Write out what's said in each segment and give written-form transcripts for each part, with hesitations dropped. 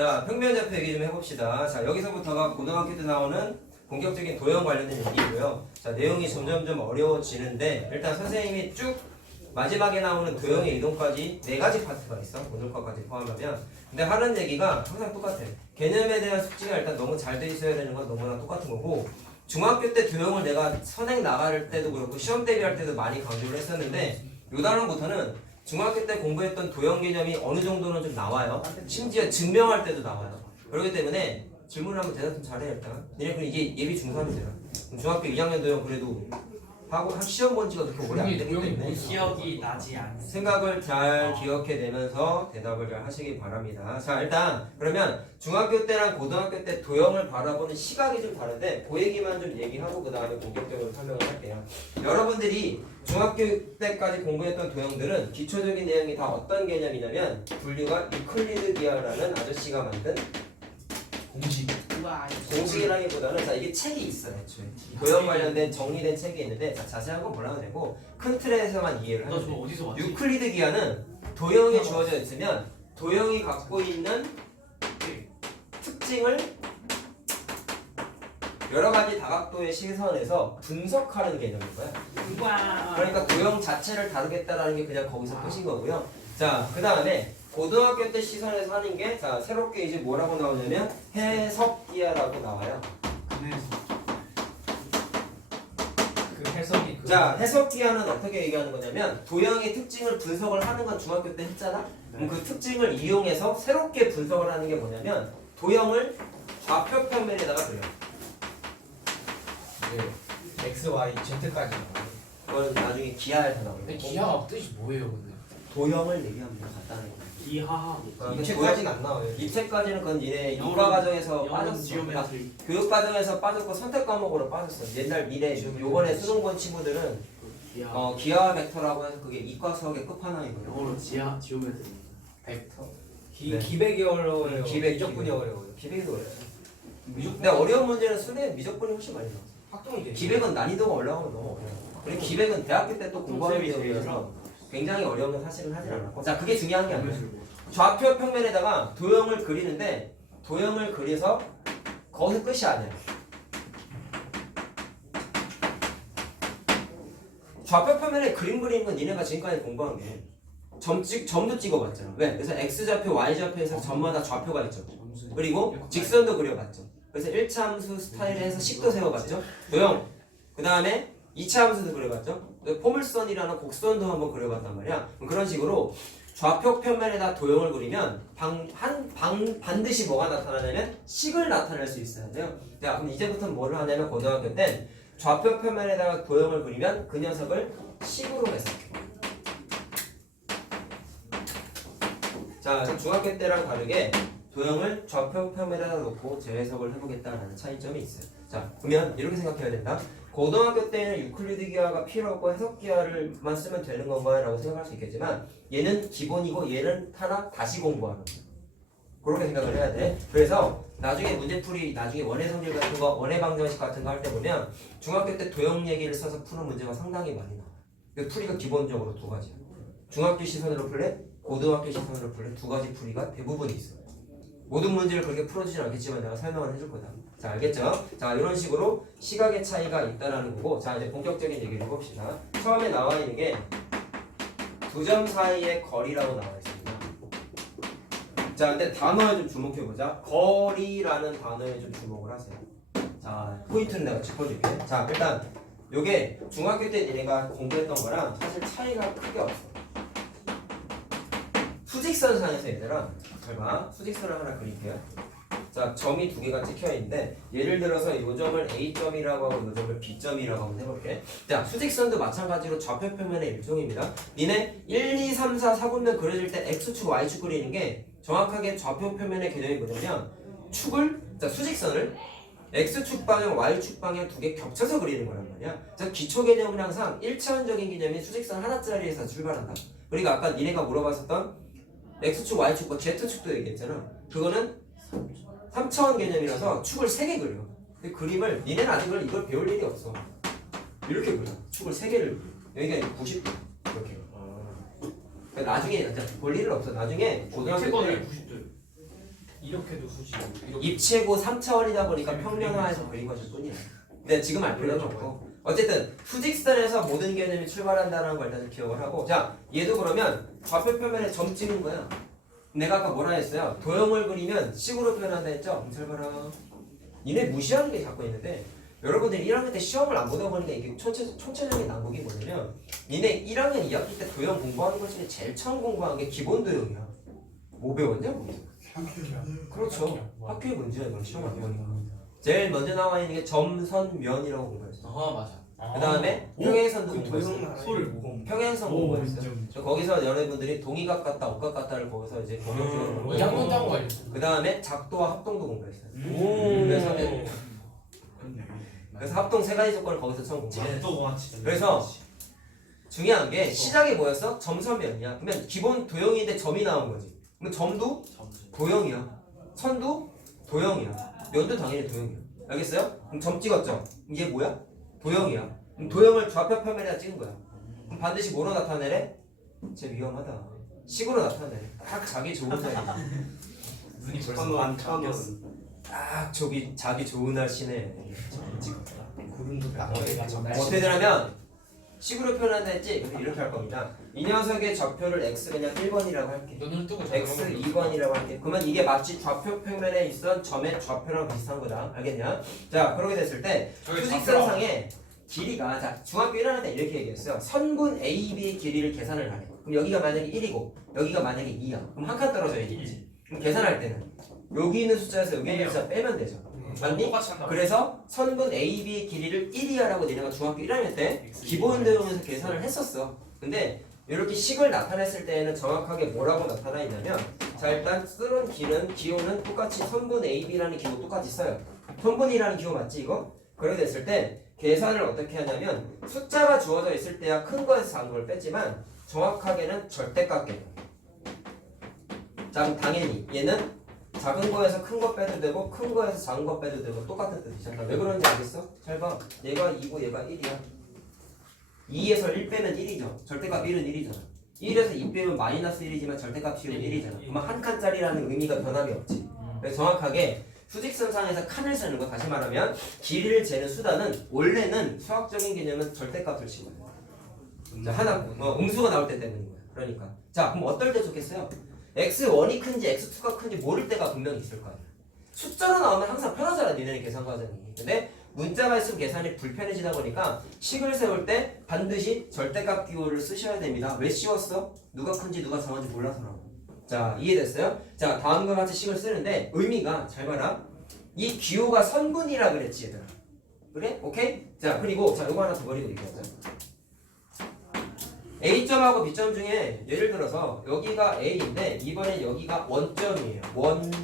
자, 평면좌표 얘기 좀 해봅시다. 자, 여기서부터가 고등학교 때 나오는 본격적인 도형 관련된 얘기고요. 자, 내용이 점점점 어려워지는데 일단 선생님이 쭉 마지막에 나오는 도형의 이동까지 4가지 파트가 있어. 오늘 것까지 포함하면. 근데 하는 얘기가 항상 똑같아. 개념에 대한 숙지가 일단 너무 잘 돼 있어야 되는 건 너무나 똑같은 거고, 중학교 때 도형을 내가 선행 나갈 때도 그렇고 시험 대비할 때도 많이 강조를 했었는데 요 단원부터는 중학교 때 공부했던 도형 개념이 어느 정도는 좀 나와요. 심지어 증명할 때도 나와요. 그렇기 때문에 질문을 한번 대답 좀 잘해 일단. 니네 그럼 이게 예비 중3이잖아. 중학교 2학년 도형 그래도 하고 한 시험 본 지가 그렇게 오래 안 되기 때문에 기억이 나지 않습니다. 생각을 잘 기억해내면서 대답을 잘 하시기 바랍니다. 자, 일단 그러면 중학교 때랑 고등학교 때 도형을 바라보는 시각이 좀 다른데 그 얘기만 좀 얘기하고 그 다음에 본격적으로 설명을 할게요. 여러분들이 중학교 때까지 공부했던 도형들은 기초적인 내용이 다 어떤 개념이냐면 분류가 유클리드 기하라는 아저씨가 만든 공식이라기보다는 자 이게 책이 있어요. 도형 관련된 정리된 책이 있는데 자, 자세한 건 몰라도 되고 큰 틀에서만 이해를 하면 돼요. 어디서 봤지? 유클리드 기하는 도형이 주어져 있으면 도형이 갖고 있는 특징을 여러 가지 다각도의 시선에서 분석하는 개념인 거야. 그러니까 도형 자체를 다루겠다라는 게 그냥 거기서 끝인 거고요. 자, 그 다음에 고등학교 때 시선에서 하는 게 자 새롭게 이제 뭐라고 나오냐면 해석기하라고 나와요. 그 해석이 자, 해석기하는 어떻게 얘기하는 거냐면 도형의 특징을 분석을 하는 건 중학교 때 했잖아. 그럼 그 특징을 이용해서 새롭게 분석을 하는 게 뭐냐면 도형을 좌표 평면에다가 그려. X, Y, Z까지 그건 나중에 기하에서 나오는 근데 거고. 기하가 뜻이 뭐예요 근데? 도형을 얘기하면 간단해. 기하 입체까지는 안 나와요. 입체까지는 그건 얘네 교과 과정에서 빠졌어. 그러니까 교육 과정에서 빠졌고 선택 과목으로 빠졌어. 옛날 미래 요번에 수능 본 친구들은 기하 벡터라고 해서 그게 이과 수학의 끝판왕이거든요. 영어로 지오메트리 벡터. 네. 기백이 어려워요. 기백, 미적분이 기백. 어려워요. 기백도 어려워. 근데 어려운 문제는 수능 미적분이 훨씬 많이 나와. 확정이 돼. 기백은 난이도가 올라가면 너무 어려워. 그리고 기백은 대학교 때 또 공부하는 내용이라서 굉장히 어려운 건 사실은 하진 않았고. 자, 그게 중요한 게 아니야. 좌표 평면에다가 도형을 그리는데 도형을 그려서 거기서 끝이 아니야. 좌표 평면에 그림 그리는 건 니네가 지금까지 공부한 게 점도 찍어봤잖아. 왜? 그래서 X좌표, Y좌표에서 점마다 좌표가 있죠. 그리고 직선도 그려봤죠. 그래서 1차 함수 스타일에서 식도 세워봤죠. 도형. 그 다음에 2차 함수도 그려봤죠. 포물선이라는 곡선도 한번 그려봤단 말이야. 그런 식으로 좌표 평면에다 도형을 그리면 반드시 뭐가 나타나냐면 식을 나타낼 수 있어야 돼요. 자, 그럼 이제부터는 뭐를 하냐면 고등학교 땐 좌표 평면에다가 도형을 그리면 그 녀석을 식으로 해석해. 자, 그럼 중학교 때랑 다르게 도형을 좌표 평면에다 놓고 재해석을 해보겠다라는 차이점이 있어요. 자, 그러면 이렇게 생각해야 된다. 고등학교 때는 유클리드 기하가 필요 없고 해석 기하를만 쓰면 되는 건가 라고 생각할 수 있겠지만 얘는 기본이고 얘는 하나 다시 공부하는 거야. 그렇게 생각을 해야 돼. 그래서 나중에 문제풀이, 나중에 원해 성질 같은 거, 원해 방정식 같은 거 할 때 보면 중학교 때 도형 얘기를 써서 푸는 문제가 상당히 많이 나와. 그 풀이가 기본적으로 2가지야. 중학교 시선으로 풀래, 고등학교 시선으로 풀래, 2가지 풀이가 대부분 있어. 모든 문제를 그렇게 풀어주진 않겠지만 내가 설명을 해줄 거다. 자, 알겠죠? 자, 이런 식으로 시각의 차이가 있다라는 거고, 자, 이제 본격적인 얘기를 해봅시다. 처음에 나와 있는 게 두 점 사이의 거리라고 나와 있습니다. 자, 근데 단어에 좀 주목해 보자. 거리라는 단어에 좀 주목을 하세요. 자, 포인트는 내가 짚어줄게. 자, 일단 요게 중학교 때 니네가 공부했던 거랑 사실 차이가 크게 없어. 수직선상에서 얘들아, 잘 봐. 수직선을 하나 그릴게요. 자, 점이 2개가 찍혀 있는데 예를 들어서 이 점을 A점이라고 하고 이 점을 B점이라고 한번 해볼게. 자, 수직선도 마찬가지로 좌표 평면의 일종입니다. 니네 1, 2, 3, 4, 4분면 그려질 때 X축, Y축 그리는 게 정확하게 좌표 평면의 개념이 뭐냐면 축을, 자, 수직선을 X축 방향, Y축 방향 2개 겹쳐서 그리는 거란 말이야. 자, 기초 개념은 항상 1차원적인 개념이 수직선 하나짜리에서 출발한다. 그러니까 아까 니네가 물어봤었던 X축, Y축과 Z축도 얘기했잖아. 그거는 3차원 개념이라서 축을 3개 그려. 근데 그림을 니네는 아직 이걸 배울 일이 없어. 이렇게 그려. 축을 3개를 그려. 여기가 90도 이렇게. 그러니까 나중에 볼 일은 없어. 나중에 고등학교 때 90도 이렇게도 수직. 입체고 3차원이다 보니까 평면화해서 그린 것일 뿐이야. 근데 지금 알 필요는 없고. 어쨌든 수직선에서 모든 개념이 출발한다는 걸 일단 기억을 하고, 자 얘도 그러면 좌표 표면에 점 찍은 거야. 내가 아까 뭐라 했어요? 도형을 그리면 식으로 표현한다 했죠? 잘 봐라. 니네 무시하는 게 자꾸 있는데, 여러분들이 1학년 때 시험을 안 보다 보니까 이게 총체적인 난국이 뭐냐면, 니네 1학년 2학기 때 도형 공부하는 것 중에 제일 처음 공부한 게 기본 도형이야. 뭐 배웠냐? 뭐. 그렇죠. 학교의 문제야. 이건 시험 안 보니까. 제일 먼저 나와 있는 게 점선 면이라고 공부했어. 아 맞아. 그 다음에 평행선도 공부했어. 소를 못 평행선 공부했어. 거기서 여러분들이 동의각 같다, 억각 같다를 거기서 이제 공부했고, 2학년 때 한거 알렸어. 그 다음에 작도와 합동도 공부했어요. 오. 그래서 합동 세 가지 조건을 거기서 처음 공부했어. 작도가 진짜. 그래서 중요한 게 시작이 뭐였어? 점선면이야. 그러면 기본 도형인데 점이 나온 거지. 그럼 점도 도형이야. 선도 도형이야. 면도 당연히 도형이야. 알겠어요? 그럼 점 찍었죠? 이게 뭐야? 도형이야. 그럼 도형을 좌표 표면에다 찍은 거야. 그럼 반드시 뭐로 나타내래? 쟤 위험하다. 식으로 나타내래. 딱 자기 좋은 자리. 눈이 벌써 반찬이었어. 딱 저기 자기 좋은 날 시네. 구름도 딱. 어떻게 되냐면 식으로 표현한다 했지? 이렇게 할 겁니다. 이 녀석의 좌표를 x 그냥 1번이라고 할게. 눈을 뜨고 x 2번이라고 할게. 그러면 이게 마치 좌표 평면에 있던 점의 좌표랑 비슷한 거다. 알겠냐? 자, 그렇게 됐을 때 수직선상의 길이가, 자, 중학교 1학년 때 이렇게 얘기했어요. 선분 AB의 길이를 계산을 하래. 그럼 여기가 만약에 1이고 여기가 만약에 2야. 그럼 한 칸 떨어져야 되지. 그럼 계산할 때는 여기 있는 숫자에서 여기 있는 숫자 빼면 되죠. 맞니? 그래서 선분 AB의 길이를 1이야라고 니네가 중학교 1학년 때 기본 도형에서 계산을 했었어. 근데 이렇게 식을 나타냈을 때에는 정확하게 뭐라고 나타나 있냐면, 자 일단 쓰는 기호는 똑같이 선분 AB라는 기호 똑같이 써요. 선분이라는 기호 맞지 이거? 그렇게 됐을 때 계산을 어떻게 하냐면, 숫자가 주어져 있을 때야 큰 거에서 작은 걸 뺐지만 정확하게는 절대값계요. 자 그럼 당연히 얘는 작은 거에서 큰 거 빼도 되고 큰 거에서 작은 거 빼도 되고 똑같은 뜻이. 잠깐 왜 그런지 알겠어? 잘 봐. 얘가 2고 얘가 1이야. 2에서 1 빼면 1이죠. 절대값 1은 1이잖아. 1에서 2 빼면 마이너스 1이지만 절대값 C는 1이잖아. 그러면 한 칸짜리라는 의미가 변함이 없지. 그래서 정확하게 수직선상에서 칸을 세는 거, 다시 말하면 길이를 재는 수단은 원래는 수학적인 개념은 절대값을 치고요. 자 하나 음수가 나올 때 때문인 거야. 그러니까 자 그럼 어떨 때 좋겠어요? x1이 큰지 x2가 큰지 모를 때가 분명히 있을 거 아니야. 숫자로 나오면 항상 편하잖아, 니네는 계산 과정이. 근데 문자가 있으면 계산이 불편해지다 보니까 식을 세울 때 반드시 절대값 기호를 쓰셔야 됩니다. 왜 씌웠어? 누가 큰지 누가 작은지 몰라서라고. 자 이해됐어요? 자 다음과 같이 식을 쓰는데 의미가, 잘 봐라, 이 기호가 선분이라 그랬지 얘들아. 그래? 오케이? 자 그리고 자 요거 하나 더 버리고 얘기하자. A점하고 B점 중에 예를 들어서 여기가 A인데 이번엔 여기가 원점이에요. 원점.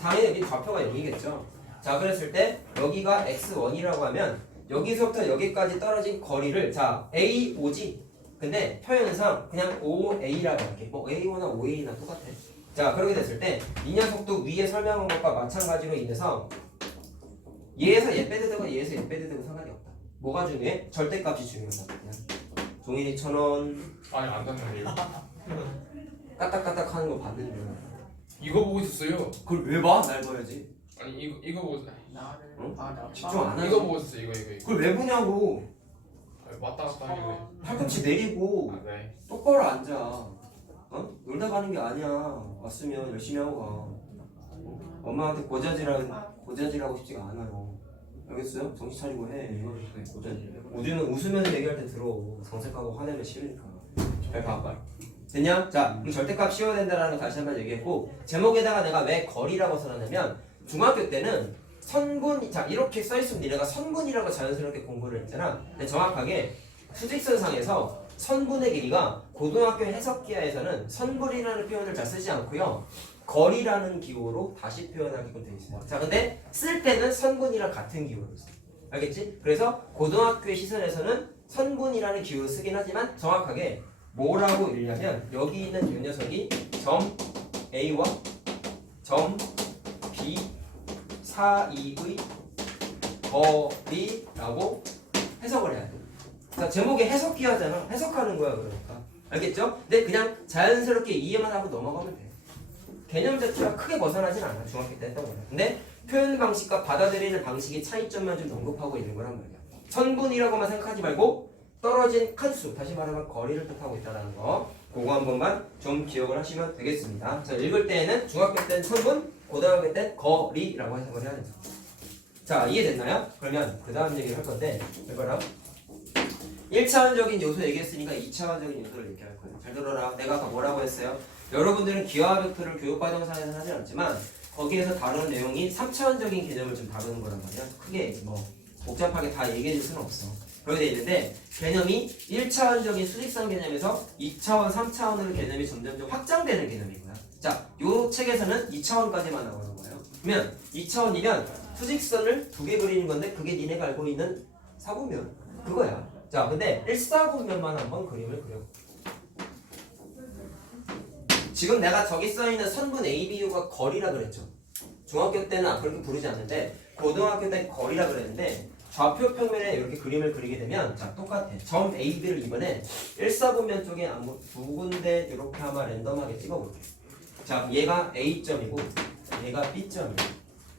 당연히 여기 좌표가 여기겠죠. 자 그랬을 때 여기가 x1이라고 하면 여기서부터 여기까지 떨어진 거리를, 자 A5지? 근데 표현상 그냥 5A라고 할게. 뭐 A5나 5A나 똑같아. 자 그렇게 됐을 때 이 녀석도 위에 설명한 것과 마찬가지로 인해서 얘에서 얘 빼도 되고 얘에서 얘 빼도 되고 상관이 없다. 뭐가 중요해? 절대값이 중요하다. 그냥 종이니 1,000원. 아니 안 닿는데요. 까딱까딱 하는 거 봤는데 이거 보고 있었어요. 그걸 왜 봐? 날 봐야지. 아니 이거 보고 응? 집중 안 하지. 이거 보고 있었어. 이거. 그걸 왜 보냐고. 아니, 왔다 갔다 하길래. 팔꿈치 내리고 아 네. 똑바로 앉아. 어? 놀다 가는 게 아니야. 왔으면 열심히 하고 가. 엄마한테 고자질하고 싶지가 않아요. 알겠어요? 정신 차리고 해. 우주는 웃으면서 얘기할 때 들어. 정색하고 화내면 싫으니까. 잘 봐봐. 됐냐? 자, 그럼 절대값 씌워야 된다는 거 다시 한번 얘기했고, 제목에다가 내가 왜 거리라고 써놨냐면 중학교 때는 선분, 자 이렇게 써있으면 니네가 선분이라고 자연스럽게 공부를 했잖아. 근데 정확하게 수직선상에서 선분의 길이가 고등학교 해석기하에서는 선분이라는 표현을 잘 쓰지 않고요, 거리라는 기호로 다시 표현하게끔 돼 있어요. 자 근데 쓸 때는 선분이랑 같은 기호로 써. 알겠지? 그래서 고등학교의 시선에서는 선분이라는 기호를 쓰긴 하지만 정확하게 뭐라고 읽냐면 여기 있는 이 녀석이 점 A와 점 B 사이의 거리라고 해석을 해야 돼. 자 제목에 해석기 하잖아. 해석하는 거야 그러니까. 알겠죠? 근데 그냥 자연스럽게 이해만 하고 넘어가면 돼. 개념 자체가 크게 벗어나진 않아. 중학교 때 했던 거야. 근데 표현 방식과 받아들이는 방식의 차이점만 좀 언급하고 있는 거란 말이야. 선분이라고만 생각하지 말고 떨어진 칸수, 다시 말하면 거리를 뜻하고 있다는 거. 그거 한 번만 좀 기억을 하시면 되겠습니다. 자, 읽을 때에는 중학교 때는 선분, 고등학교 때는 거리라고 해석을 해야 된다. 자, 이해됐나요? 그러면 그 다음 얘기를 할 건데 해봐라. 1차원적인 요소 얘기했으니까 2차원적인 요소를 얘기할 거예요. 잘 들어라. 내가 아까 뭐라고 했어요? 여러분들은 기하 벡터를 교육과정상에서 하진 않지만 거기에서 다루는 내용이 3차원적인 개념을 좀 다루는 거란 말이야. 크게 뭐 복잡하게 다 얘기해 줄 수는 없어. 그렇게 돼 있는데 개념이 1차원적인 수직선 개념에서 2차원, 3차원으로 개념이 점점 확장되는 개념인 거야. 자, 요 책에서는 2차원까지만 나오는 거예요. 그러면 2차원이면 수직선을 두 개 그리는 건데 그게 니네가 알고 있는 사분면 그거야. 자, 근데 1사분면만 한번 그림을 그려. 지금 내가 저기 써있는 선분 ABU가 거리라 그랬죠. 중학교 때는 그렇게 부르지 않는데 고등학교 때 거리라 그랬는데 좌표 평면에 이렇게 그림을 그리게 되면 자 똑같아. 점 AB를 이번에 1사분면 쪽에 두 군데 이렇게 아마 랜덤하게 찍어볼게. 자, 얘가 A점이고 얘가 B점이야.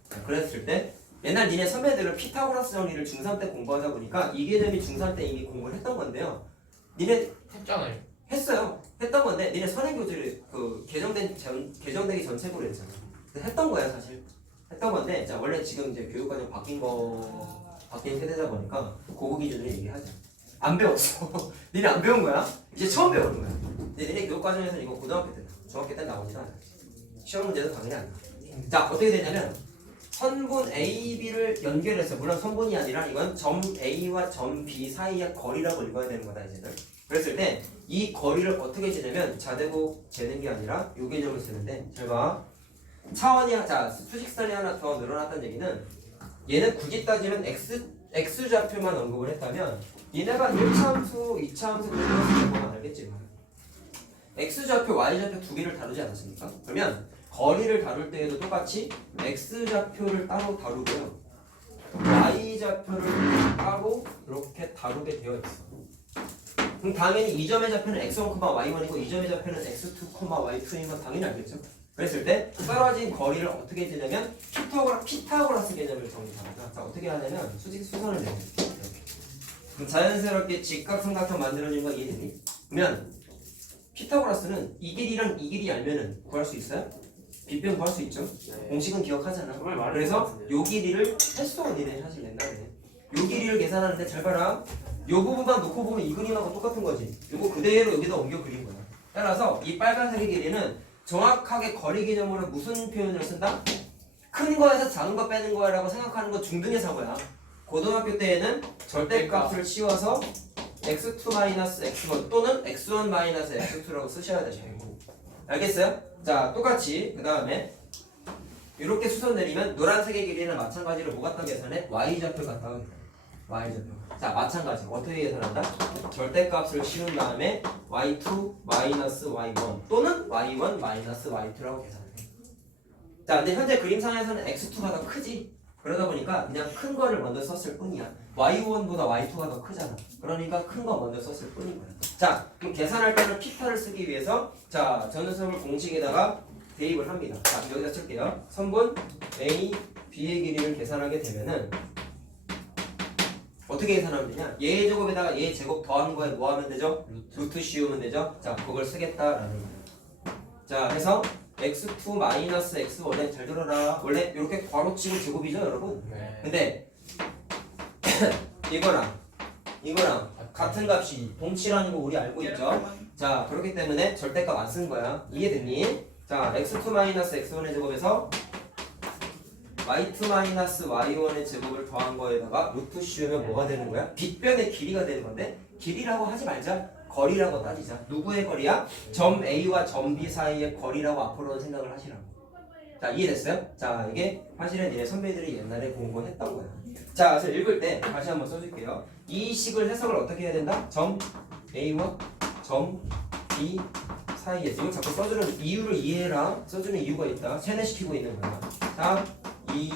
자, 그랬을 때 옛날 니네 선배들은 피타고라스 정리를 중3 때 공부하다 보니까 이 개념이 중3 때 이미 공부를 했던 건데요. 니네 했잖아요. 했어요. 했던 건데 니네 선행교재를 개정되기 전책으로 했잖아. 했던 거야 사실. 했던 건데 자 원래 지금 이제 교육과정 바뀐 세대다 보니까 그거 기준으로 얘기하자. 안 배웠어. 니네 안 배운 거야? 이제 처음 배우는 거야. 근데 니네 교육과정에서는 이거 고등학교 때다. 중학교 때 나오지도 않아. 시험 문제도 당연히 안 나. 자 어떻게 되냐면 선분 AB를 연결해서 물론 선분이 아니라 이건 점 A와 점 B 사이의 거리라고 읽어야 되는 거다 이제는. 그랬을 때 이 거리를 어떻게 재냐면 자대고 재는 게 아니라 요 개념을 쓰는데 잘 봐. 차원이 자 수직선이 하나 더 늘어났다는 얘기는 얘는 굳이 따지면 x 좌표만 언급을 했다면 얘네가 1차함수, 2차함수 그랬을 때만 알겠지만 x 좌표, y 좌표 두 개를 다루지 않았습니까? 그러면 거리를 다룰 때에도 똑같이 x 좌표를 따로 다루고요 y 좌표를 따로 이렇게 다루게 되어 있어. 그럼 당연히 이 점의 좌표는 x1, y1이고 이 점의 좌표는 x2, y2인 건 당연히 알겠죠? 그랬을 때 떨어진 거리를 어떻게 재냐면 피타고라스 개념을 정의합니다. 자 어떻게 하냐면 수선을 내요. 그럼 자연스럽게 직각삼각형 만들어진 거 이해되니? 그러면 피타고라스는 이 길이랑 이 길이 알면은 구할 수 있어요? 빗변 구할 수 있죠? 네. 공식은 기억하잖아. 정말 많은 것 그래서 같은데요. 요 길이를 했어 니네 사실 옛날에. 요 길이를 계산하는데 잘 봐라. 요 부분만 놓고 보면 이 그림하고 똑같은 거지. 요거 그대로 여기다 옮겨 그린 거야. 따라서 이 빨간색의 길이는 정확하게 거리 개념으로 무슨 표현을 쓴다? 큰 거에서 작은 거 빼는 거라고 생각하는 건 중등의 사고야. 고등학교 때에는 절대값을 씌워서 x2-x1 또는 x1-x2라고 쓰셔야 되고. 알겠어요? 자 똑같이 그 다음에 이렇게 수선 내리면 노란색의 길이는 마찬가지로 뭐 갖다 계산해? y좌표 갖다 계산해. y좌표. 자 마찬가지 어떻게 계산한다? 절대값을 씌운 다음에 y2 y1 또는 y1 y2라고 계산해. 자 근데 현재 그림상에서는 x2가 더 크지. 그러다 보니까 그냥 큰 거를 먼저 썼을 뿐이야. y1보다 y2가 더 크잖아. 그러니까 큰 거 먼저 썼을 뿐인 거야. 자 그럼 계산할 때는 피타를 쓰기 위해서 자 전수석을 공식에다가 대입을 합니다. 자 여기다 쓸게요. 선분 A, B의 길이를 계산하게 되면은 어떻게 계산하면 되냐? 얘 제곱에다가 얘 제곱 더하는 거에 뭐 하면 되죠? 루트 씌우면 되죠? 자 그걸 쓰겠다라는 거예요. 자 해서 x2 마이너스 x1에 잘 들어라. 원래 이렇게 괄호치고 제곱이죠 여러분? 네. 근데 이거랑 같은 값이 동치라는 거 우리 알고 있죠? 자 그렇기 때문에 절대값 안 쓴 거야. 이해됐니? 자 x2 마이너스 x1의 제곱에서 y2 마이너스 y1의 제곱을 더한 거에다가 루트 씌우면 뭐가 되는 거야? 빗변의 길이가 되는 건데 길이라고 하지 말자. 거리라고 따지자. 누구의 거리야? 점 A와 점 B 사이의 거리라고 앞으로는 생각을 하시라고. 자 이해됐어요? 자 이게 사실은 얘네 선배들이 옛날에 공부했던 거야. 자 그래서 읽을 때 다시 한번 써줄게요. 이 식을 해석을 어떻게 해야 된다? 점 A와 점 B 사이에서 이거 자꾸 써주는 이유를 이해해라. 써주는 이유가 있다. 세뇌시키고 있는 거야. 자 이의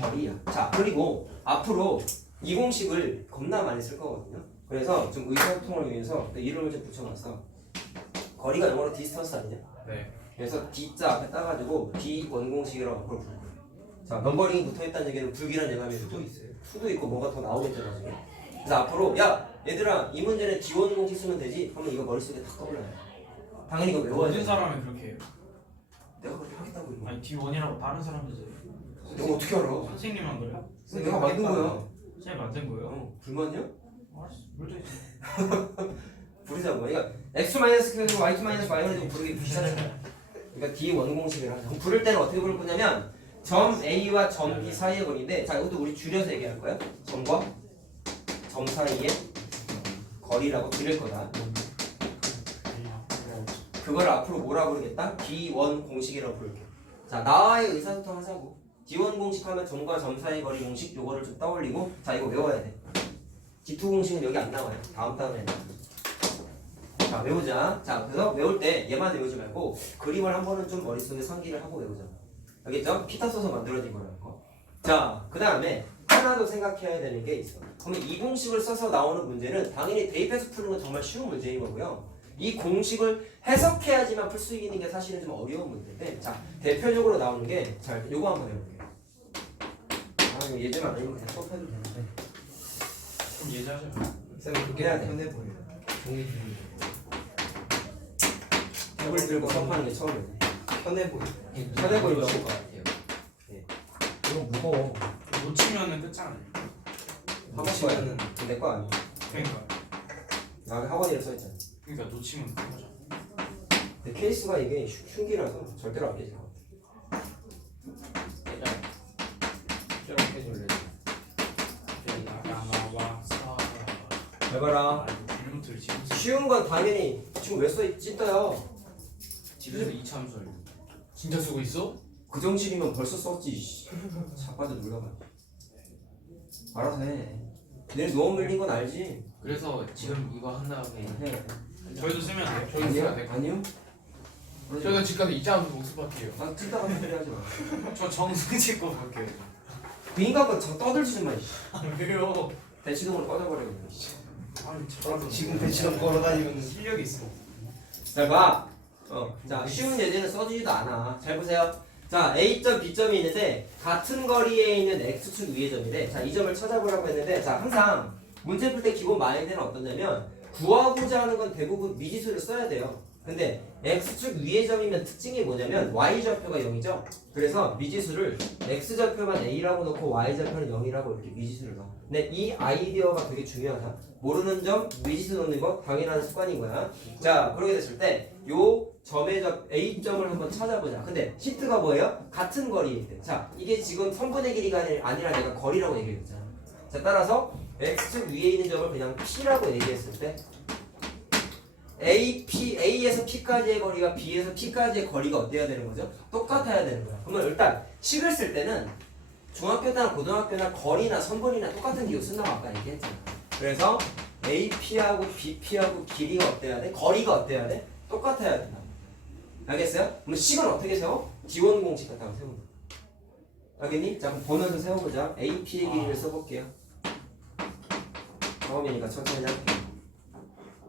거리야. 자 그리고 앞으로 이 공식을 겁나 많이 쓸 거거든요. 그래서 좀 의사소통을 위해서 이름을 좀 붙여놨어. 거리가 영어로 디스턴스 아니냐? 네. 그래서 D자 앞에 따가지고 D 원공식이라고 앞으로 부를 거예요. 자, 넘버링이 붙어있다는 얘기는 불길한 예감이 또 있어요. 수도 있고 뭐가 더 나오겠죠 나중에. 그래서 앞으로 야 얘들아 이 문제는 D 원공식 쓰면 되지 하면 이거 머릿속에 탁 떠올라요. 당연히 이거 외워야 모든 돼. 사람이 그렇게 해요. 내가 그렇게 하겠다고 이거. 아니 D1이라고 다른 사람들이 내가 어떻게 알아? 선생님 한 거예요? 내가 만든 거야. 선생님 만든 거예요? 불만이야? 알았어. 물도 있어. 부르자고. 그러니까 x-q에서 y-y를 부르기 귀찮잖아. 그러니까 D 원공식을 하자. 그럼 부를 때는 어떻게 부를 거냐면 점 A와 점 B 사이의 거리인데 자 이것도 우리 줄여서 얘기할 거야. 점과 점 사이의 거리라고 부를 거다. 그걸 앞으로 뭐라 부르겠다? D1 공식이라고 부를게. 자 나와의 의사소통 하자고. D1 공식 하면 점과 점 사이의 거리 공식 요거를 좀 떠올리고 자 이거 외워야 돼. D2 공식은 여기 안 나와요. 다음 단원에 나와요. 자 외우자. 자 그래서 외울 때 얘만 외우지 말고 그림을 한 번은 좀 머릿속에 상기를 하고 외우자. 알겠죠? 피타 써서 만들어진 거라는 거. 자 그 다음에 하나 더 생각해야 되는 게 있어. 그러면 이 공식을 써서 나오는 문제는 당연히 대입해서 푸는 건 정말 쉬운 문제인 거고요. 이 공식을 해석해야지만 풀 수 있는 게 사실은 좀 어려운 문제인데 자 대표적으로 나오는 게 자 요거 한번 해볼게요. 아 이거 예제만 아니면 그냥 수업해도 되는데 좀 예제하자. 쌤 그게 해야 돼. 편해 보여요. 종이 들고 탭을 들고 수업하는 게 처음이에요. 편해 보여. 편해 보이면 것 같아요. 이거 무거워. 놓치면은 끝장아니에요. 놓치면은 내거 아니야. 그러니까. 나 학원이라 써있잖아. 그러니까 놓치면 끝나죠. 근데 케이스가 이게 흉기라서 절대로 안 되지. 저렇게 돌려. 잘 봐라. 빌노트를 지금 쉬운 건 당연히 지금 왜 써있지 떠요. 집에서 이참설. 진짜 쓰고 있어? 그 정식이면 벌써 썼지. 자빠져 놀러가. 알아서 해. 내 노원 밀린 건 알지? 그래서 지금 이거 한 다음에 해. 저희도 쓰면 안 돼요. 저희 써야 돼. 아니요? 저희는 집 가서 이자하면서 복습할게요. 난 듣다가 소리 하지 마. 저 정승지 거 볼게요. 그 인간과 저 떠들지 좀 마. 이씨. 왜요? 대치동으로 꺼져버려. 아니 저라도 지금 배치동 걸어다니면 실력이 있어. 잘 봐. 자, 쉬운 예제는 써지지도 않아. 잘 보세요. 자, A점, B점이 있는데 같은 거리에 있는 X축 위의 점이래. 자, 이 점을 찾아보라고 했는데 자, 항상 문제 풀 때 기본 마인드는 어떠냐면 구하고자 하는 건 대부분 미지수를 써야 돼요. 근데 X축 위의 점이면 특징이 뭐냐면 Y좌표가 0이죠. 그래서 미지수를 X좌표만 A라고 놓고 Y좌표는 0이라고 이렇게 미지수를 넣어. 근데 이 아이디어가 되게 중요하다. 모르는 점 미지수 넣는 거 당연한 습관인 거야. 자, 그렇게 됐을 때 요 점의 A점을 한번 찾아보자. 근데 힌트가 뭐예요? 같은 거리에 있대. 자, 이게 지금 선분의 길이가 아니라 내가 거리라고 얘기했잖아. 자, 따라서 X축 위에 있는 점을 그냥 P라고 얘기했을 때 A에서 P까지의 거리가 B에서 P까지의 거리가 어때야 되는 거죠? 똑같아야 되는 거야. 그러면 일단 식을 쓸 때는 중학교 때나 고등학교나 거리나 선분이나 똑같은 기호 쓴다고 아까 얘기했잖아. 그래서 AP하고 BP하고 길이가 어때야 돼? 거리가 어때야 돼? 똑같아야 된다. 알겠어요? 그럼 식은 어떻게 세워? D1 공식 같다고 세우는 거야. 알겠니? 자, 그럼 보면서 세워보자. AP의 길이를 써볼게요. 처음이니까 천천히 할게요.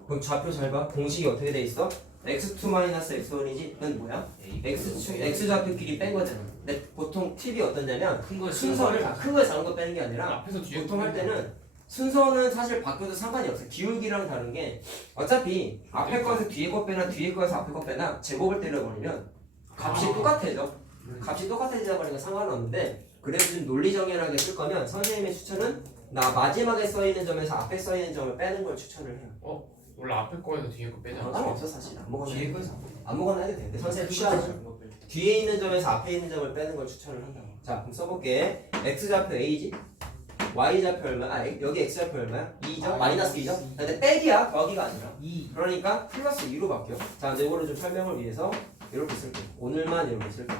그럼 좌표 잘 봐. 공식이 어떻게 돼 있어? x2-x1이지? 는 뭐야? x좌표 길이 뺀 거잖아. 근데 보통 팁이 어떠냐면 큰거 순서를 큰 거에 작은 거 빼는 게 아니라 앞에서 뒤에 보통 할 때는 순서는 사실 바뀌어도 상관이 없어. 기울기랑 다른 게 어차피 앞에 거에서 뒤에 거 빼나 뒤에 거에서 앞에 거 빼나 제곱을 때려버리면 값이 똑같아져. 값이 똑같아지다 보니까 상관은 없는데 그래도 좀 논리정연하게 쓸 거면 선생님의 추천은 나 마지막에 써있는 점에서 앞에 써있는 점을 빼는 걸 추천을 해요. 원래 앞에 거에서 뒤에 거 빼잖아. 상관없어 사실. 아무거나 뒤에 해도 돼. 아무거나 해도 돼. 근데 선생님 취하죠. 뒤에 있는 점에서 앞에 있는 점을 빼는 걸 추천을 한다고. 자, 그럼 써볼게. x좌표 a지, y좌표 얼마? 여기 x좌표 얼마야? 2점? 마이너스 2점? 근데 빼기야, 더하기가 아니라. 2. 그러니까 플러스 2로 바뀌어. 자, 근데 이거를 좀 설명을 위해서 이렇게 쓸게. 오늘만 이렇게 쓸게.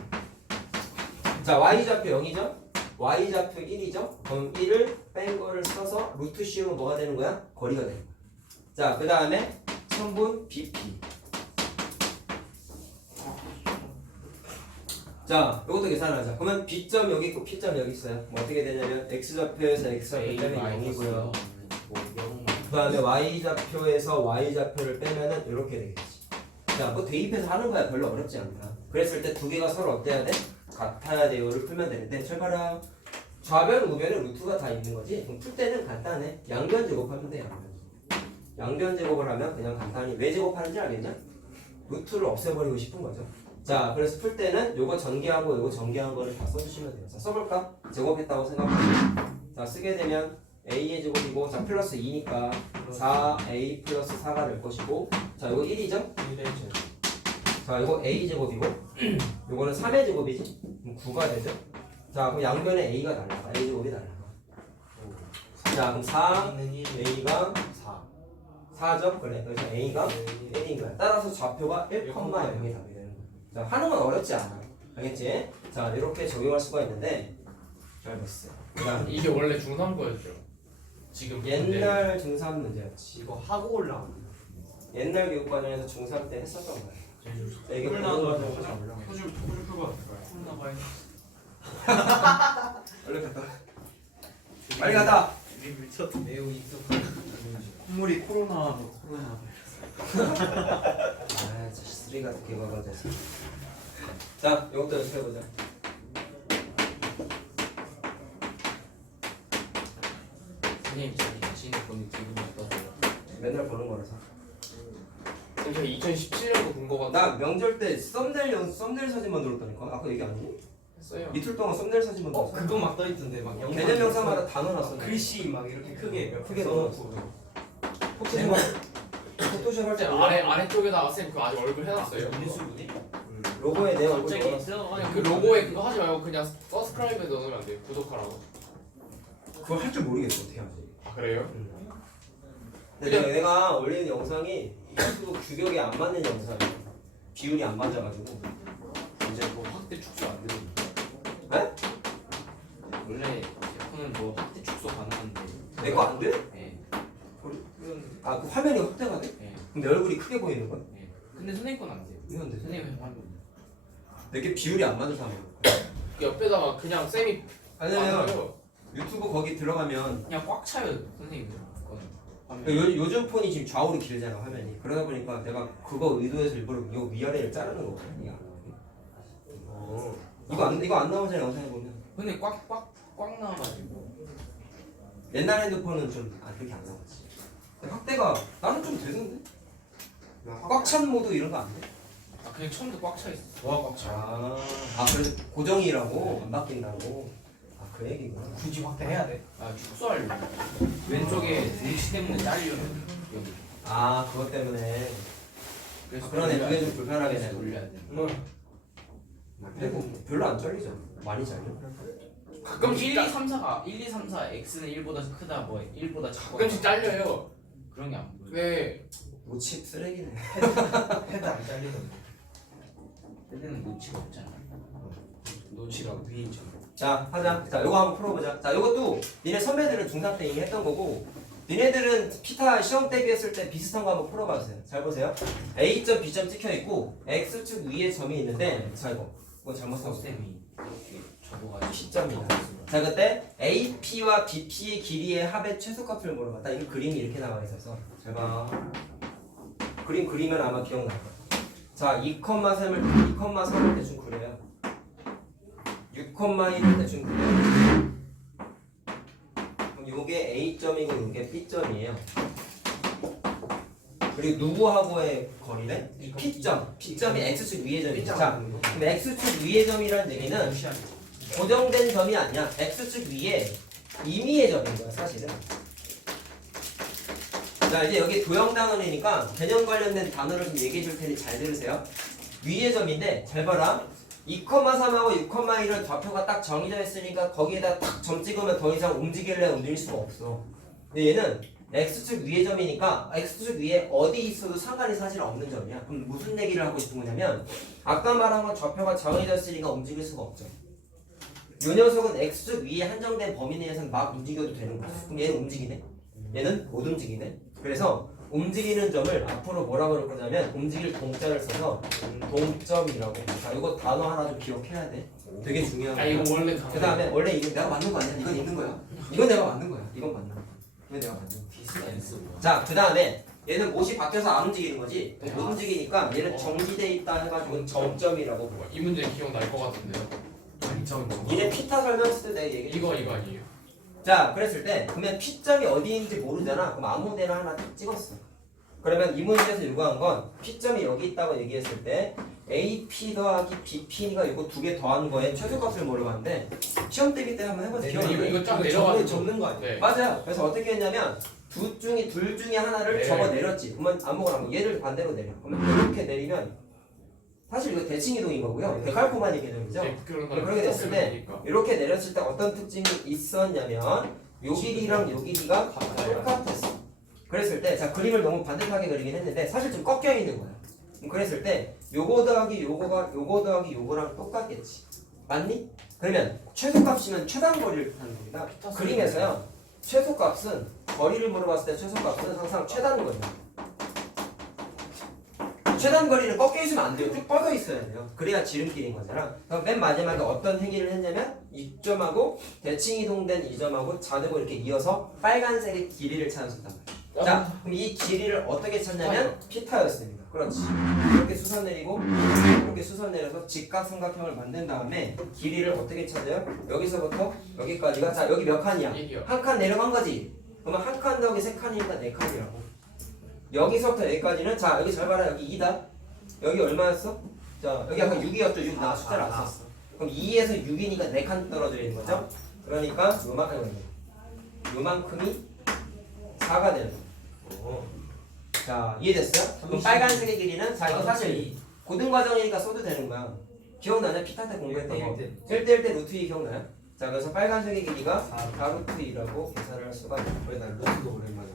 자, y좌표 0이죠? y좌표 1이죠? 그럼 1을 뺀 거를 써서 루트 씌우면 뭐가 되는 거야? 거리가 되는 거야. 자, 그 다음에 선분 BP. 자, 이것도 계산하자. 그러면 B점 여기 있고 P점 여기 있어요. 뭐 어떻게 되냐면 X좌표에서 X좌표 빼면 0이고요. 그 다음에 Y좌표에서 Y좌표를 빼면은 이렇게 되겠지. 자, 뭐 대입해서 하는 거야. 별로 어렵지 않다. 그랬을 때 두 개가 서로 어때야 돼? 같아야 돼요를 풀면 되는데 잘 봐라. 좌변 우변에 루트가 다 있는 거지. 그럼 풀 때는 간단해. 양변 제곱하면 돼. 양변 제곱을 하면 그냥 간단히 왜 제곱하는지 알겠냐? 루트를 없애버리고 싶은 거죠. 자, 그래서 풀 때는 요거 전개하고 요거 전개한 거를 다 써주시면 돼요. 자, 써볼까? 제곱했다고 생각하고 자, 쓰게 되면 a의 제곱이고 자, 플러스 2니까 4a 플러스 4가 될 것이고 자, 요거 1이죠? 자, 요거 a 제곱이고 요거는 3의 제곱이지? 그럼 9가 되죠? 자, 그럼 양변에 a가 날라가. a 제곱이 날라가. 자, 그럼 4 a가 4죠? 그래. 그래서 a가 1인 거야. 따라서 좌표가 1,0이 답이 되는 거야. 자, 하는 건 어렵지 않아. 알겠지? 자, 이렇게 적용할 수가 있는데 잘 봤어요. 그다음 이게 원래 중3 거였죠. 지금 옛날 중3 문제였지. 이거 하고 올라온 옛날 교육과정에서 중3 때 했었던 거야. 이게 물 고등학교 나와서 가서 올라온 거야. 호주 풀고 왔을까요? 얼른 갔다 와. 빨리 갔다. 매우 익숙한 콧물이 코로나. 아, 진짜 쓰레기 같은 개발가 돼서. 자, 이것도 연습해보자. 선생님 자기 자신을 보는 기분이 어떠세요? 맨날 보는 거라서. 제가 2017년도 본 거 같아. 나 명절 때 썸네일 사진만 들었다니까. 아까 얘기 안 했니? 했어요. 이틀 동안 썸네일 사진만 들었어. 그거 막 떠있던데 막 영상 개념 영상마다 다 넣어놨어. 글씨 막 이렇게 크게 몇 크게 개 넣어놨어. 포토샵 할 때 아래쪽에다가 쌤 그 아직 얼굴 해놨어요. 민수분이? 로고에 내 얼굴 갑자기 넣어놨어. 들어가면 그 로고에 그거 하지 말고 그냥 서브스크라이브에 넣으면 안 돼요. 구독하라고. 그거 할 줄 모르겠어. 어떻게 하지? 아 그래요? 근데 내가 올리는 영상이 유튜브 규격에 안 맞는 영상이야. 비율이 안 맞아가지고. 이제 뭐 확대 축소 안 되는. 네? 원래 제품은 뭐 확대 축소 가능한데. 내 거 안 돼? 네. 아, 그 화면이 확대가 돼? 네. 그럼 내 얼굴이 크게 보이는 거야? 네. 근데 선생님 건 안 돼요. 이건 안 돼. 선생님 화면. 내게 비율이 안 맞아서 하는 거야. 그 옆에다가 그냥 쌤이 아니면 만들어요. 유튜브 거기 들어가면 그냥 꽉 차요 선생님 건. 화면. 요즘 폰이 지금 좌우로 길잖아 화면이. 그러다 보니까 내가 그거 의도해서 일부러 이 위아래를 자르는 거거든. 이게 안 나오게. 이거 안 나오잖아 영상에 보면. 근데 꽉 나와가지고. 옛날 핸드폰은 좀 그렇게 안 나왔지. 근데 확대가 나는 좀 되던데. 꽉 찬 모드 이런 거 안 돼? 아 그냥 처음부터 꽉 차 있어. 와꽉 차. 아 그래서 고정이라고 안 바뀐다고. 아 그 얘기구나. 굳이 확대해야 돼. 아 축소하려고. 왼쪽에 위치 때문에 잘리면 여기. 아 그것 때문에. 그래서 그러네. 돌려야 그게 돼. 좀 불편하게 그래서 되네. 돌려야 돼. 근데 뭐 별로 안 잘리죠. 많이 잘려. 가끔씩 1, 2, 3, 4가 1, 2, 3, 4 x는 1보다 크다 뭐 1보다 작다. 가끔씩 잘려요. 그런 게 안 보여. 네. 노칩 쓰레기네. 헤드 안 잘리던데. 얘는 노치가 없잖아. 노치가 위인처럼. 자 하자. 자 요거 한번 풀어보자. 자 요것도 니네 선배들은 중3 때 이미 했던 거고 니네들은 기타 시험 대비했을 때 비슷한 거 한번 풀어봐주세요. 잘 보세요. A점 B점 찍혀있고 X축 위에 점이 있는데 자 이거 잘못 썼어. 쌤이 이렇게 적어가지고 시점이다. 자 그때 AP와 BP의 길이의 합의 최소값을 물어봤다. 이거 그림이 이렇게 나와 있어서 잘 봐. 그림 그리면 아마 기억날 거야. 자 2,3을 대충 그려요. 6,1을 대충 그려요. 그럼 요게 A점이고 요게 B점이에요. 그리고 누구하고의 거리래? P점. P점이 X축 위의 점이죠. 자 그럼 X축 위의 점이라는 얘기는 고정된 점이 아니야. X축 위에 임의의 점인 거야 사실은. 자 이제 여기 도형 단원이니까 개념 관련된 단어를 좀 얘기해 줄 테니 잘 들으세요. 위의 점인데 잘 봐라. 2,3하고 6,1은 좌표가 딱 정해져 있으니까 거기에다 딱 점 찍으면 더 이상 움직일래 움직일 수가 없어. 근데 얘는 X축 위의 점이니까 X축 위에 어디 있어도 상관이 사실 없는 점이야. 그럼 무슨 얘기를 하고 싶은 거냐면 아까 말한 건 좌표가 정해져 있으니까 움직일 수가 없죠. 요 녀석은 X축 위에 한정된 범위 내에서는 막 움직여도 되는 거야. 그럼 얘는 움직이네? 얘는 못 움직이네? 그래서 움직이는 점을 앞으로 뭐라 그럴 거냐면 움직일 동자를 써서 동점이라고. 자 이거 단어 하나 좀 기억해야 돼. 되게 중요한 아 거야. 이거 원래 그 다음에 원래 이거 내가 맞는 거 아니야? 이건 있는 거야. 이건 내가 맞는 거야. 이건 맞는 거야. 이건 내가 맞는 거야. 디스텐스 뭐. 자 그 다음에 얘는 못이 바뀌어서 안 움직이는 거지. 네. 못 움직이니까 얘는 정지돼 있다 해가지고 정점이라고 불러. 이 문제 기억날 것 같은데요. 얘네 피타 설명했을 때 내가 얘기해. 이거 아니에요? 자, 그랬을 때 그러면 P점이 어디인지 모르잖아. 그럼 아무 데나 하나 딱 찍었어. 그러면 이 문제에서 요구한 건 P점이 여기 있다고 얘기했을 때 AP 더하기 BP가 이거 두 개 더한 거에 최소값을 모르겠는데 시험 때기 때 한번 해봐서 기억나요? 이거 쫙 적는 내려가지고. 거 아니야? 네. 맞아요. 그래서 어떻게 했냐면 둘 중에 하나를 네. 적어 내렸지. 그러면 아무거나 얘를 반대로 내려. 그러면 이렇게 내리면 사실 이거 대칭 이동인 거고요. 데칼코마니 개념이죠. 그렇게 됐을 때 이렇게 내렸을 때 어떤 특징이 있었냐면 요 길이랑 요 길이가 똑같았어. 그랬을 때 자 그림을 너무 반듯하게 그리긴 했는데 사실 좀 꺾여 있는 거야. 그랬을 때 요거 더하기 요거 더하기 요거랑 똑같겠지. 맞니? 그러면 최소값이면 최단 거리를 하는 겁니다. 그림에서요. 최소값은 거리를 물어봤을 때 최소값은 항상 최단 거리야. 최단 거리는 꺾여 있으면 안 돼요. 쭉 뻗어 있어야 돼요. 그래야 지름길인 거잖아. 그럼 맨 마지막에 어떤 행위를 했냐면 이 점하고 대칭 이동된 이 점하고 자르고 이렇게 이어서 빨간색의 길이를 찾았단 말이야. 자, 그럼 이 길이를 어떻게 찾냐면 피타였습니다. 그렇지. 이렇게 수선 내리고 이렇게 수선 내려서 직각삼각형을 만든 다음에 길이를 어떻게 찾아요? 여기서부터 여기까지가 자 여기 몇 칸이야? 얘기요. 한 칸 내려간 거지. 그러면 한 칸 더하기 세 칸이니까 네 칸이라고. 여기서부터 여기까지는 자 여기 잘 봐라 여기 2다. 여기 얼마였어? 자 여기 아까 6이었죠. 6 나 숫자를 안 썼어. 그럼 2에서 6이니까 4칸 떨어져 있는 거죠. 그러니까 요만큼이 4가 되는 거예요. 자 이해됐어요? 그럼 빨간색의 길이는 자 이거 사실 고등과정이니까 써도 되는 거야. 기억나냐? 피타 때 공부했던 거. 1대1 때 루트 2 기억나요? 자 그래서 빨간색의 길이가 4루트 2라고 계산을 할 수가 있어요. 왜난 루트도 오랜만에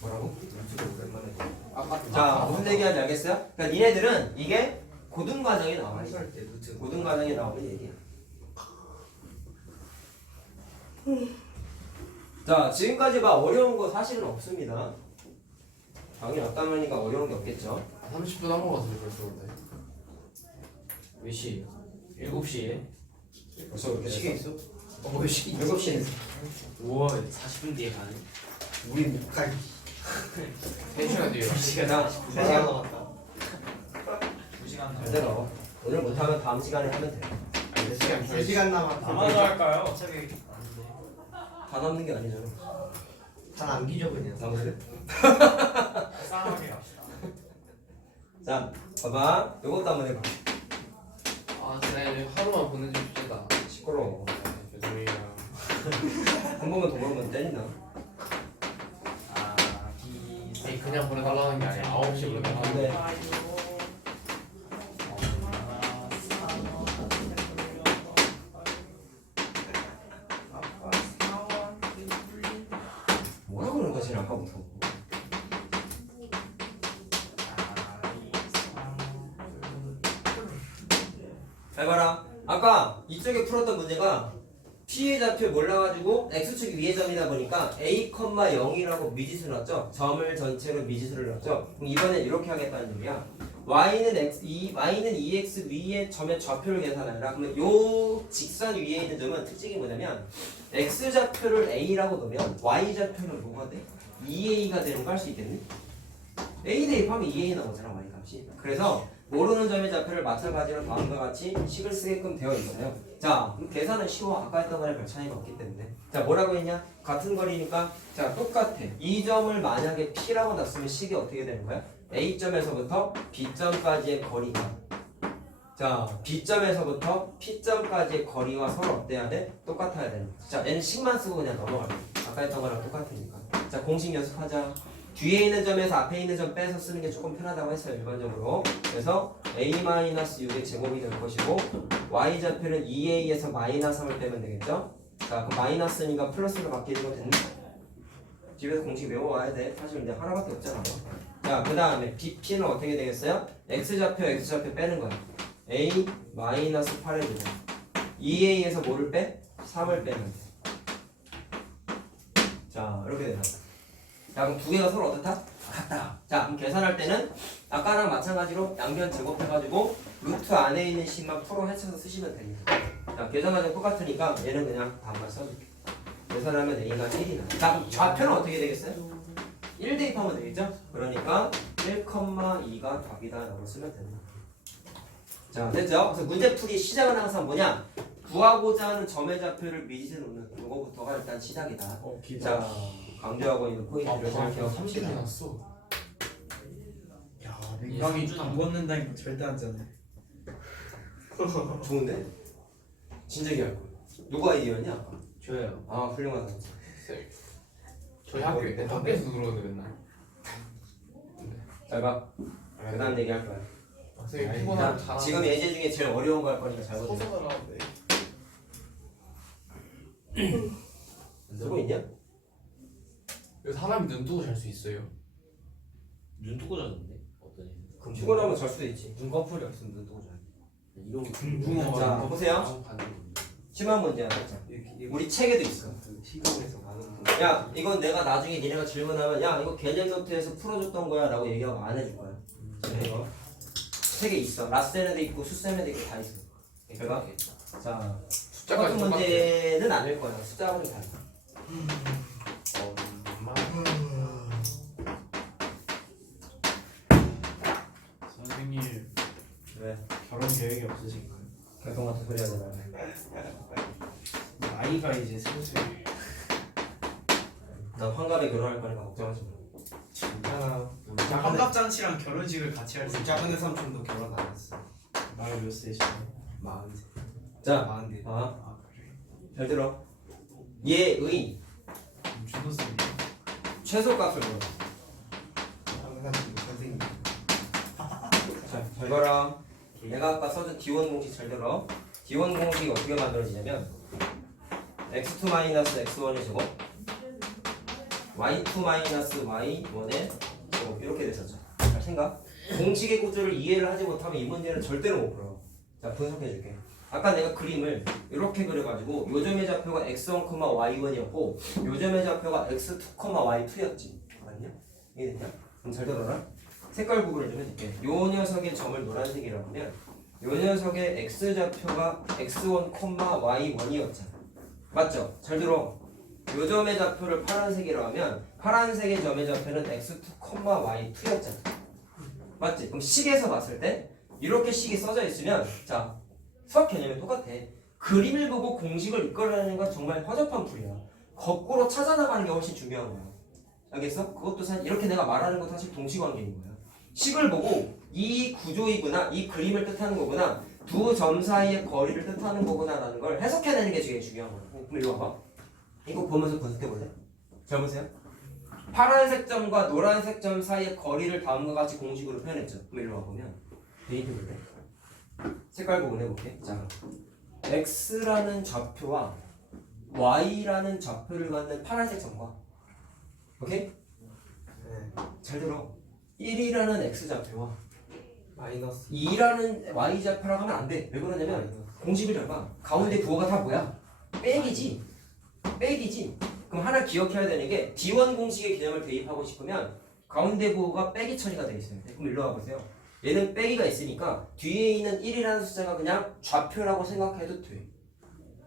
뭐라고? 루트도 오랜만에 자 무슨 얘기하는지 알겠어요? 그러니까 니네들은 이게 고등과정에 나와 있어. 할때 루트 고등과정에 나오는 얘기야. 자 지금까지 봐 어려운 거 사실은 없습니다. 당연히 없다면이니까 어려운 게 없겠죠. 30분 한 거 같은데 벌써 근데. 몇 시? 7시에? 벌써 그렇게 시계 됐어? 있어? 몇 시계 7시에 우와 40분 뒤에 가네. 우리 갈 3시간 뒤에. 자 3시간 남았다 2시간 반대로 오늘 못하면 다음 시간에 하면 돼요. 3시간 3시간 남았다 남아서 할까요? 어차피 다 남는 게 아니잖아. 다 남기죠 그냥 남으래? 싸하게 합시다. 자 봐봐 요것도 한번 해봐. 아 네, 하루만 보내줍시다. 시끄러워. 죄송해요. 한 번만 더 보면 때린다. 아니 그냥 보내달라는 게 아니라 9시에 보내달라는 게. 네. 뭐라 그런 거지 아까부터. 잘 봐라. 아까 이쪽에 풀었던 문제가 P의 좌표 몰라가지고 X축이 위의 점이다 보니까 A, 0이라고 미지수 넣었죠? 점을 전체로 미지수를 넣었죠? 그럼 이번엔 이렇게 하겠다는 얘기야. Y는 Y는 2X 위의 점의 좌표를 계산하라. 그러면 요 직선 위에 있는 점은 특징이 뭐냐면 X 좌표를 A라고 넣으면 Y 좌표는 뭐가 돼? 2A가 되는 거 할 수 있겠니? A 대입하면 2A 나오잖아 Y 값이. 그래서 모르는 점의 좌표를 마찬가지로 다음과 같이 식을 쓰게끔 되어 있어요. 자, 그럼 계산은 쉬워. 아까 했던 거랑 별 차이가 없기 때문에. 자, 뭐라고 했냐? 같은 거리니까 자, 똑같아. 이 점을 만약에 P라고 놨으면 식이 어떻게 되는 거야? A점에서부터 B점까지의 거리가 자, B점에서부터 P점까지의 거리와 서로 어때야 돼? 똑같아야 되는 거야. 자, 얘는 식만 쓰고 그냥 넘어갈게. 아까 했던 거랑 똑같으니까. 자, 공식 연습하자. 뒤에 있는 점에서 앞에 있는 점 빼서 쓰는 게 조금 편하다고 했어요 일반적으로. 그래서 A-6의 제곱이 될 것이고 Y 좌표는 2A에서 -3을 빼면 되겠죠. 자 그럼 마이너스니까 플러스로 바뀌는 거 됐나? 집에서 공식 외워와야 돼. 사실 근데 하나밖에 없잖아. 자 그 다음에 BP는 어떻게 되겠어요? X좌표 빼는 거야. A-8의 제곱 2A에서 뭐를 빼? 3을 빼면 돼. 자 이렇게 된다. 자 그럼 두 개가 서로 어떻다? 같다. 자 그럼 계산할 때는 아까랑 마찬가지로 양변 제곱해가지고 루트 안에 있는 식만 풀어 헤쳐서 쓰시면 됩니다. 자 계산하자 똑같으니까 얘는 그냥 다음만 써줄게. 계산하면 A가 1이 나. 자 그럼 좌표는 어떻게 되겠어요? 1 대입하면 되겠죠? 그러니까 1,2가 답이다 라고 쓰면 되는 거예요. 자, 됐죠? 그래서 문제풀이 시작은 항상 뭐냐? 구하고자 하는 점의 좌표를 미지에 놓는 이거부터가 일단 시작이다. 자, 강조하고 있는 포인트를 잘 기억합시다. 30이 났어. 야, 민감이 안 걷는다니까 절대 안 되네. 좋은데? 진짜 기할 거야. 누구 아이디어였냐? 아까? 저요. 아, 훌륭하다. 쌤. 저희 학교에서 그러는데 맨날. 잘 봐. 그 다음 얘기할 거야. 쌤 자, 피곤하면 잘. 지금 예제 중에 제일 어려운 거 할 거니까 잘 보세요. 서서 나가는데. 쓰고 있냐? 여기 사람이 눈 뜨고 잘 수 있어요. 눈 뜨고 잤는데 어떤 애? 그럼 피곤하면 잘 수도 있지. 눈꺼풀이 없으면 눈 뜨고 자요. 이런 거 붕어. 자, 보세요. 반응. 심한 문제야. 우리 책에도 있어. 시공에서 가는 야, 이건 내가 나중에 니네가 질문하면 야, 이거 개념 노트에서 풀어줬던 거야 라고 얘기하고 안 해줄 거야. 이거 책에 있어. 라센에도 있고 수센에도 있고 다 있어. 그러니까 자, 숫자까지 똑같은 똑같아. 문제는 아닐 거야. 숫자가 좀 달라. 엄마. 선생님 왜? 결혼 계획이 없으신가요? 결정 같은 소리 하지 말고. 아이가 이제 슬슬 난 환갑에 결혼할 거니까 걱정하지 마. 괜찮아. 환갑잔치랑 결혼식을 같이 할 수 있어. 작은 애 삼촌도 결혼 안 했어. 나이 몇 세시죠? 40세. 자, 40대. 아, 그래. 잘 들어. 얘의 준호 쌤이 최소값을 물어. 선생님. 자, 잘 봐라. 내가 아까 써준 D1 공식 잘 들어. D1 공식이 어떻게 만들어지냐면 x2 x1의 제곱 y2 y1의 제곱 이렇게 됐었죠. 잘 생각. 공식의 구조를 이해를 하지 못하면 이 문제는 절대로 못 풀어. 자, 분석해 줄게. 아까 내가 그림을 이렇게 그려가지고 요점의 좌표가 x1, y1이었고 요점의 좌표가 x2, y2였지. 맞냐? 이해됐냐? 그럼 잘 들어라. 색깔 구분을 좀 해줄게. 요 녀석의 점을 노란색이라고 하면 요 녀석의 x 좌표가 x1, y1이었잖아. 맞죠? 잘 들어. 요 점의 좌표를 파란색이라고 하면 파란색의 점의 좌표는 x2, y2였잖아. 맞지? 그럼 식에서 봤을 때 이렇게 식이 써져 있으면 자, 수학 개념이 똑같아. 그림을 보고 공식을 이끌어내는 건 정말 허접한 풀이야. 거꾸로 찾아나가는 게 훨씬 중요한 거야. 알겠어? 그것도 사실 이렇게 내가 말하는 것도 사실 동시관계인 거야. 식을 보고 이 구조이구나, 이 그림을 뜻하는 거구나, 두 점 사이의 거리를 뜻하는 거구나 라는 걸 해석해내는 게 제일 중요한 거야. 그럼 이리 와봐. 이거 보면서 분석해볼래? 잘 보세요. 파란색 점과 노란색 점 사이의 거리를 다음과 같이 공식으로 표현했죠. 그럼 이리 와보면 대입해볼래? 색깔 구분해볼게. 자, x라는 좌표와 y라는 좌표를 갖는 파란색 점과 오케이? 네. 잘 들어. 1이라는 x좌표와 마이너스 2라는 y좌표라고 하면 안 돼. 왜 그러냐면 공식을 잘 봐. 가운데 부호가 다 뭐야? 빼기지. 빼기지. 그럼 하나 기억해야 되는 게 D1 공식의 개념을 대입하고 싶으면 가운데 부호가 빼기 처리가 돼 있어요. 그럼 일로 와보세요. 얘는 빼기가 있으니까 뒤에 있는 1이라는 숫자가 그냥 좌표라고 생각해도 돼.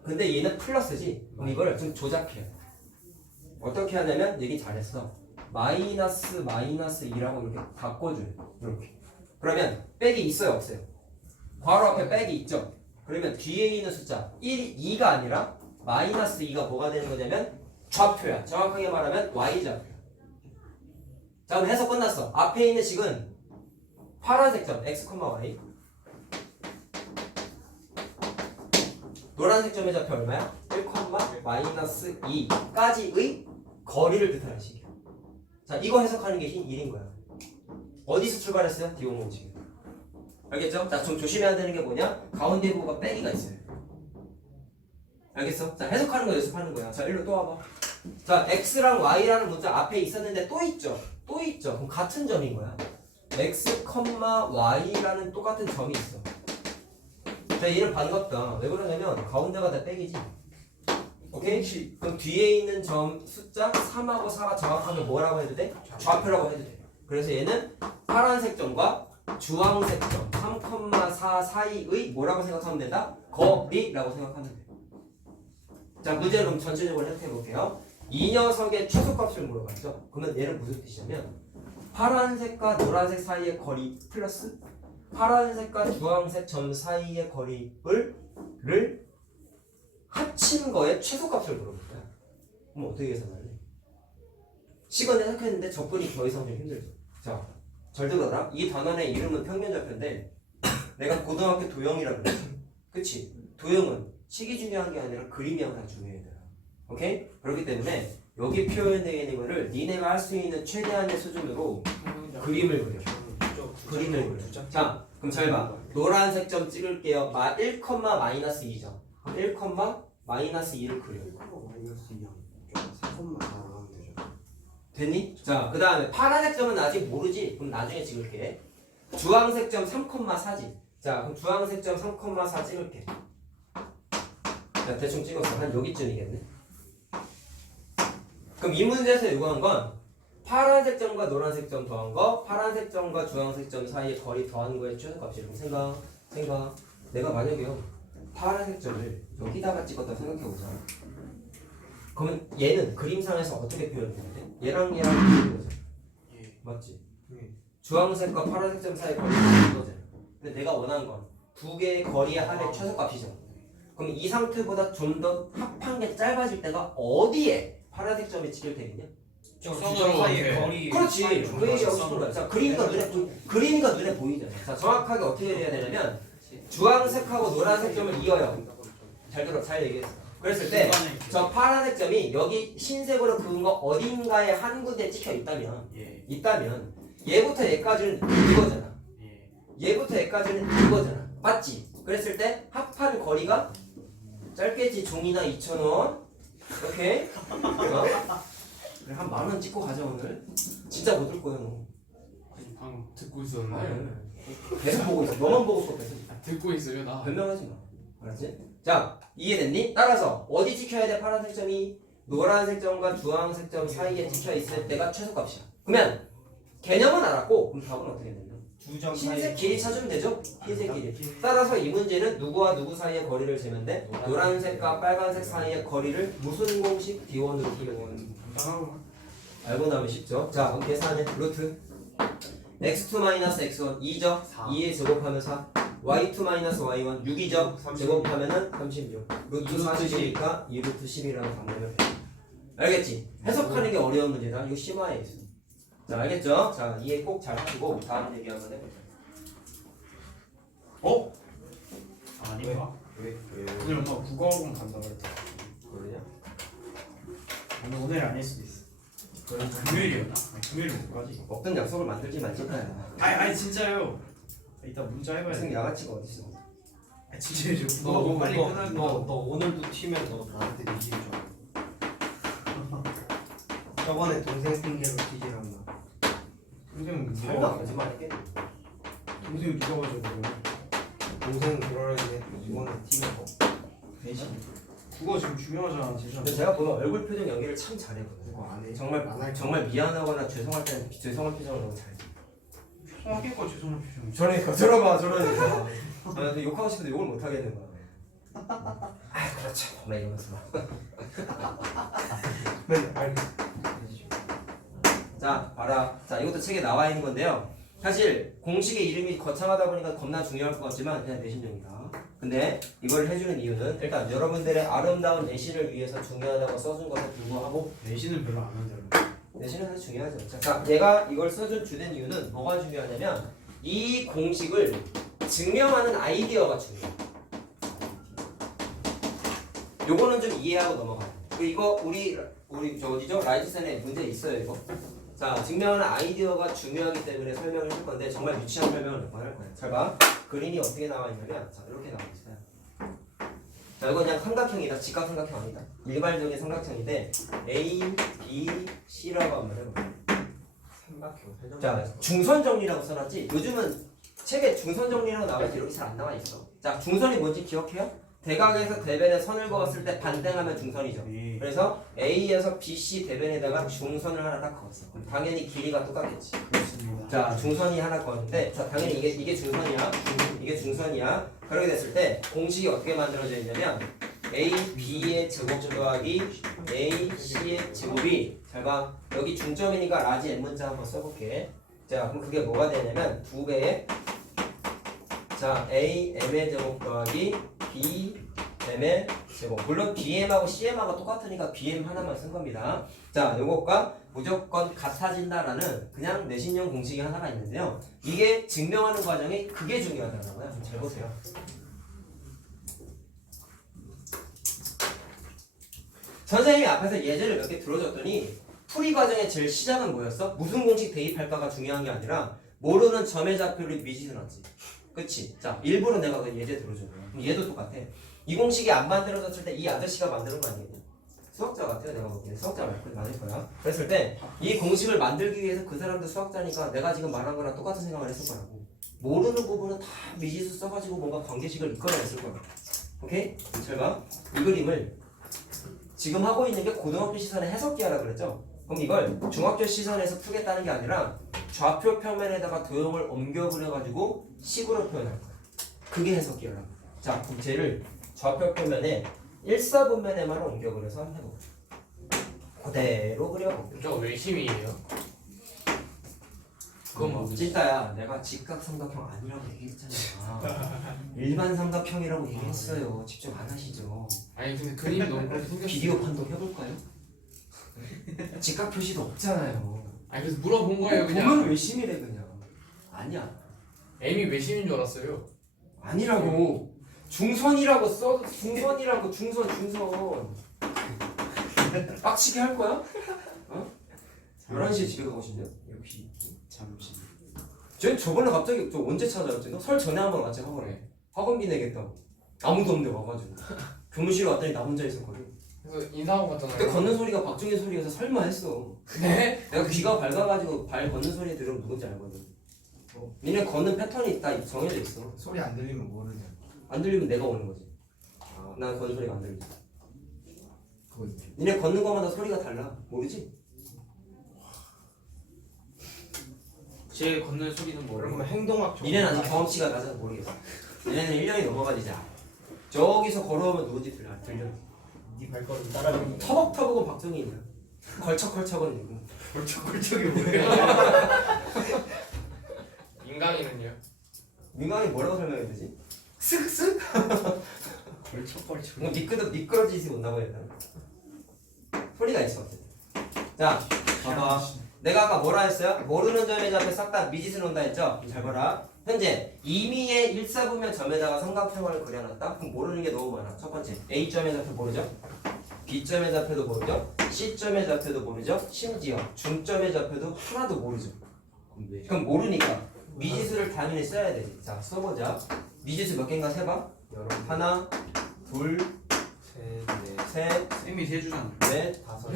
근데 얘는 플러스지. 그럼 이걸 좀 조작해요. 어떻게 하냐면 얘기 잘했어. 마이너스 2라고 이렇게 바꿔줘요. 이렇게. 그러면 빼기 있어요 없어요? 괄호 앞에 빼기 있죠? 그러면 뒤에 있는 숫자 2가 아니라 마이너스 2가 뭐가 되는 거냐면 좌표야. 정확하게 말하면 y좌표. 자, 그럼 해석 끝났어. 앞에 있는 식은 파란색 점 x, y, 노란색 점의 좌표 얼마야? 1, 마이너스 2까지의 거리를 뜻하는 식이야. 자, 이거 해석하는 게 흰 1인 거야. 어디서 출발했어요? D5 공식. 알겠죠? 자, 좀 조심해야 되는 게 뭐냐? 가운데 부호가 빼기가 있어요. 알겠어? 자, 해석하는 거 연습하는 거야. 자, 일로 또 와봐. 자, x랑 y라는 문자 앞에 있었는데 또 있죠? 또 있죠? 그럼 같은 점인 거야. x, y라는 똑같은 점이 있어. 자, 얘는 반갑다. 왜 그러냐면 가운데가 다 빼기지. 오케이? 그럼 뒤에 있는 점 숫자 3하고 4가 정확하게 뭐라고 해도 돼? 좌표라고 해도 돼. 그래서 얘는 파란색 점과 주황색 점 3,4 사이의 뭐라고 생각하면 된다? 거리라고 생각하면 돼. 자, 문제를 그럼 전체적으로 해석해 볼게요. 이 녀석의 최소값을 물어봤죠. 그러면 얘는 무슨 뜻이냐면 파란색과 노란색 사이의 거리 플러스 파란색과 주황색 점 사이의 거리를 합친 거의 최소값을 물어볼 거야. 그럼 어떻게 계산할래? 시간에 생각했는데 접근이 더 이상 좀 힘들죠. 자, 잘 들어라. 이 단원의 이름은 평면좌표인데 내가 고등학교 도형이라고 그랬지. 그치? 도형은 식이 중요한 게 아니라 그림이 항상 중요해. 오케이? 그렇기 때문에 여기 표현되어 있는 거를 니네가 할 수 있는 최대한의 수준으로 그림을 그려. 그림을 그려. 자, 그럼 잘 봐. 노란색 점 찍을게요. 1, 마이너스 2점. 1, 마이너스 2를 그려. 마이너스 2야. 3콤마 4하면 되죠. 됐니? 자, 그 다음에 파란색 점은 아직 모르지? 그럼 나중에 찍을게. 주황색 점 3,4지. 자, 그럼 주황색 점 3,4 찍을게. 자, 대충 찍었어. 한 여기쯤이겠네. 그럼 이 문제에서 요구한 건 파란색 점과 노란색 점 더한 거, 파란색 점과 주황색 점 사이의 거리 더한 거의 최소값이라고 생각. 내가 만약에요 파란색 점을 여기다가 찍었다 생각해보자. 그러면 얘는 그림상에서 어떻게 표현되는데? 얘랑 표현되죠. 맞지? 주황색과 파란색 점 사이의 거리가 이거잖아. 근데 내가 원하는 건 두 개의 거리의 합의 최소값이죠. 그럼 이 상태보다 좀 더 합한 게 짧아질 때가 어디에 파란색 점이 찍힐 테겠냐? 직선으로 사이의 거리. 그렇지. 그 얘기하고 싶은 거야. 자, 그림이가 눈에 보이잖아. 자, 정확하게 어떻게 해야 되냐면 주황색하고 노란색 점을 이어요. 잘 얘기했어. 그랬을 때 저 파란색 점이 여기 흰색으로 그은 거 어딘가에 한 군데 찍혀 있다면 얘부터 얘까지는 이거잖아. 얘부터 얘까지는 이거잖아. 맞지? 그랬을 때 합한 거리가 짧겠지. 종이나 2,000원. 오케이? 그래, 한 10,000원 찍고 가자 오늘. 진짜 못 들 거야 너. 방금 듣고 있었는데 계속 보고 있어. 너만 보고 있어 계속. 듣고 있어요 나. 변명하지 마. 알았지? 자, 이해됐니? 따라서 어디 찍혀야 돼? 파란색 점이 노란색 점과 주황색 점 사이에 찍혀 있을 때가 최소값이야. 그러면 개념은 알았고 그럼 답은 어떻게 되냐? 두점 흰색 길이 찾으면 되죠? 흰색 길이. 따라서 이 문제는 누구와 누구 사이의 거리를 재면 돼? 노란색과 빨간색 사이의 거리를 무슨 공식? D1으로 풀면 알고 나면 쉽죠? 자, 그럼 계산해. 루트 x2-x1 2죠? 2에 제곱하면 4 y2-y1 6이죠? 제곱하면은 36 루트 40이니까 2루트 10이라고 답내면 돼. 알겠지? 해석하는 게 어려운 문제다. 이거 심화에 있어. 자, 알겠죠? 자, 이해 꼭 잘 하시고 다음 얘기 한번 해보자. 아닌가? 왜? 오늘 엄마 국어학원 간다고 그랬다. 그러냐? 오늘 아닐 수도 있어. 금요일이었나? 금요일은 못 가지. 먹던 약속을 만들지 말지 그래. 아니 진짜요. 이따 문자 해봐야 무슨 돼. 양아치가 어딨어. 진짜요. 국어학원 빨리 끝나는 너 거. 오늘도 튀면 너 나한테 뒤지죠. 저번에 동생 핑계로 뒤지란 나. 동생 설마 누가? 거짓말 했겠니? 동생 누가 가지고 그래? 동생 그러는데 이번에 튀면 거. 대신. 국어 지금 중요하잖아 진짜. 근데 제가 보면 얼굴 표정 연기를 참 잘해거든요. 그거 안 해. 정말 안할 정말 미안하거나 죄송할 때는 죄송한 표정을 너무 잘해. 죄송하겠고 죄송한 표정. 저러니까 저러니까. 아, 근데 욕하고 싶은데 욕을 못 하겠는 거야. 아, 그렇죠. 막 이러면서. 네, 알겠어. 자, 봐라. 자, 이것도 책에 나와 있는 건데요. 사실 공식의 이름이 거창하다 보니까 겁나 중요할 것 같지만 그냥 내신용이다. 근데 이걸 해주는 이유는 일단 여러분들의 아름다운 내신을 위해서 중요하다고 써준 것에 불구하고 내신은 별로 안 한다고. 내신은 사실 중요하죠. 자, 얘가 이걸 써준 주된 이유는 뭐가 중요하냐면 이 공식을 증명하는 아이디어가 중요해. 요거는 좀 이해하고 넘어가요. 이거 우리 저 어디죠? 라이트센에 문제 있어요 이거. 자, 증명하는 아이디어가 중요하기 때문에 설명을 할 건데 정말 유치한 설명을 몇 번 할 거예요. 잘 봐. 그림이 어떻게 나와 있냐면 자, 이렇게 나와 있어요. 자, 이건 그냥 삼각형이다. 직각 삼각형 아니다. 일반적인 삼각형인데 A, B, C라고 한번 해볼게요. 삼각형. 자, 중선 정리라고 써놨지. 요즘은 책에 중선 정리라고 나와있지 이렇게 잘 안 나와 있어. 자, 중선이 뭔지 기억해요? 대각에서 대변에 선을 그었을 때 반등하면 중선이죠. 그래서 A에서 BC 대변에다가 중선을 하나 딱 그었어. 그럼 당연히 길이가 똑같겠지. 그렇습니다. 자, 중선이 하나 그었는데, 자, 당연히 이게 중선이야. 이게 중선이야. 그렇게 됐을 때 공식이 어떻게 만들어져 있냐면 AB의 제곱 더하기 AC의 제곱이 잘 봐. 여기 중점이니까 라지 M 문자 한번 써볼게. 자, 그럼 그게 뭐가 되냐면 2배의 자 AM의 제곱 더하기 BM의 제곱. 물론 BM하고 CM하고 똑같으니까 BM 하나만 쓴 겁니다. 자, 요것과 무조건 같아진다라는 그냥 내신용 공식이 하나가 있는데요. 이게 증명하는 과정이 그게 중요하다는 거야. 잘 보세요. 선생님이 앞에서 예제를 몇 개 들어줬더니 풀이 과정의 제일 시작은 뭐였어? 무슨 공식 대입할까가 중요한 게 아니라 모르는 점의 좌표를 미지수 넣었지. 그치? 자, 일부러 내가 그 예제 들어준 거야. 그럼 얘도 똑같아. 이 공식이 안 만들어졌을 때 이 아저씨가 만드는 거 아니겠냐? 수학자 같아요. 내가 보기엔 수학자 맞을 거야. 그랬을 때 이 공식을 만들기 위해서 그 사람도 수학자니까 내가 지금 말한 거랑 똑같은 생각을 했을 거라고. 모르는 부분은 다 미지수 써가지고 뭔가 관계식을 이끌어냈을 거야. 오케이? 잘 봐. 이 그림을 지금 하고 있는 게 고등학교 시선의 해석기하라 그랬죠? 그럼 이걸 중학교 시선에서 풀겠다는 게 아니라 좌표 평면에다가 도형을 옮겨 그려가지고 식으로 표현할 거야. 그게 해석기하라고. 자, 그럼 쟤를 좌표 평면에 1사분면에만 옮겨 그려서 한번 해볼게. 그대로 그려볼게. 저 외심이에요. 그건 뭐지? 찐따야, 내가 직각삼각형 아니라고 얘기했잖아. 일반 삼각형이라고 얘기했어요. 집중 안 하시죠? 아니 근데 그림이 너무 그렇게 생겼어. 비디오 판독 해볼까요? 직각 표시도 없잖아요. 아니 그래서 물어본 거예요 보면 그냥. 외심이래 그냥. 아니야. M이 외심인 줄 알았어요. 아니라고. 중선이라고 써. 중선이라고. 중선. 빡치게 할 거야? 어? 11시에 집에 가고 싶냐? 역시 잠시. 쟤 저번에 갑자기 저 언제 찾아왔지? 너 설 전에 한번 왔지 학원에. 학원비 내겠다고. 아무도 없는데 와가지고. 교무실에 왔더니 나 혼자 있었거든. 그래서 인사하고 갔잖아요. 그때 걷는 소리가 박중희 소리여서 설마 했어. 네? 내가 귀가 밝아가지고 발 걷는 소리 들으면 누군지 알거든. 니네 걷는 패턴이 다 정해져 있어. 소리 안 들리면 모르냐. 안 들리면 내가 오는 거지. 아, 난 걷는 소리가 안 들리지. 그거 있지. 니네 걷는 거마다 소리가 달라. 모르지? 제 걷는 소리는 뭐? 그러면 행동학 니네는 아직 경험치가 낮아서 모르겠어. 니네는 1년이 넘어가지 자. 저기서 걸어오면 누군지 들려. 네 발걸음 따라가는 거. 터벅터벅은 박정희야. 걸척걸척은 누구? 걸쩍걸쩍이 뭐야? 인강이는요? 민강이 뭐라고 설명해야 되지? 쓱쓱? 걸쩍걸쩍. 뭐 미끄러지지 못나고 해야 되나? 소리가 있어. 자, 봐봐. 내가 아까 뭐라 했어요? 모르는 점의 좌표 싹 다 미지수 논다 했죠? 잘 봐라. 현재 임의의 1사분면 점에다가 삼각형을 그려놨다? 그럼 모르는 게 너무 많아. 첫 번째, A점의 좌표 모르죠? B점의 좌표도 모르죠? C점의 좌표도 모르죠? 심지어 중점의 좌표도 하나도 모르죠? 그럼 모르니까 미지수를 당연히 써야 되지. 자, 써보자. 미지수 몇 개인가 세봐. 하나, 둘, 셋, 쌤이 세주잖아. 넷, 다섯.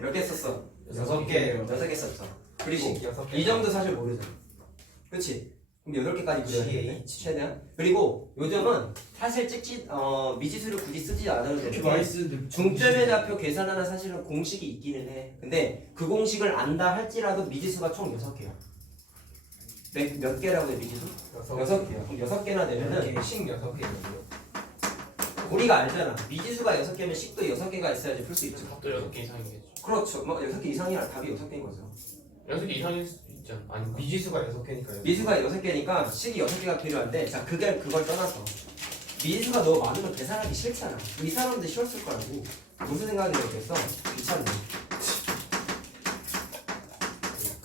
몇 개 썼어? 6개. 6개 썼죠. 그리고 여섯 개. 이 점도 사실 모르죠. 그렇지? 그럼 8개까지 그려야 돼. 최대한. 그리고 요즘은 사실 미지수를 굳이 쓰지 않아도 이렇게 되는데 많이 쓰는데 중점의 좌표 계산하는 사실은 공식이 있기는 해. 근데 그 공식을 안다 할지라도 미지수가 총 6개야. 몇 개라고 해 미지수? 6개야. 그럼 6개나 되면은 식 6개거든요. 우리가 알잖아. 미지수가 6개면 식도 6개가 있어야지 풀 수 있죠. 답도 6개 이상이겠죠. 그렇죠. 뭐 6개 이상이라 답이 6개인 거죠. 6개 이상일 수도 있잖아. 아니 미지수가 6개니까요. 미지수가 6개니까 식이 6개가 필요한데 자 그걸 떠나서 미지수가 너무 많으면 계산하기 싫잖아. 이 사람들 쉬웠을 거라고. 무슨 생각이 들었겠어? 귀찮네.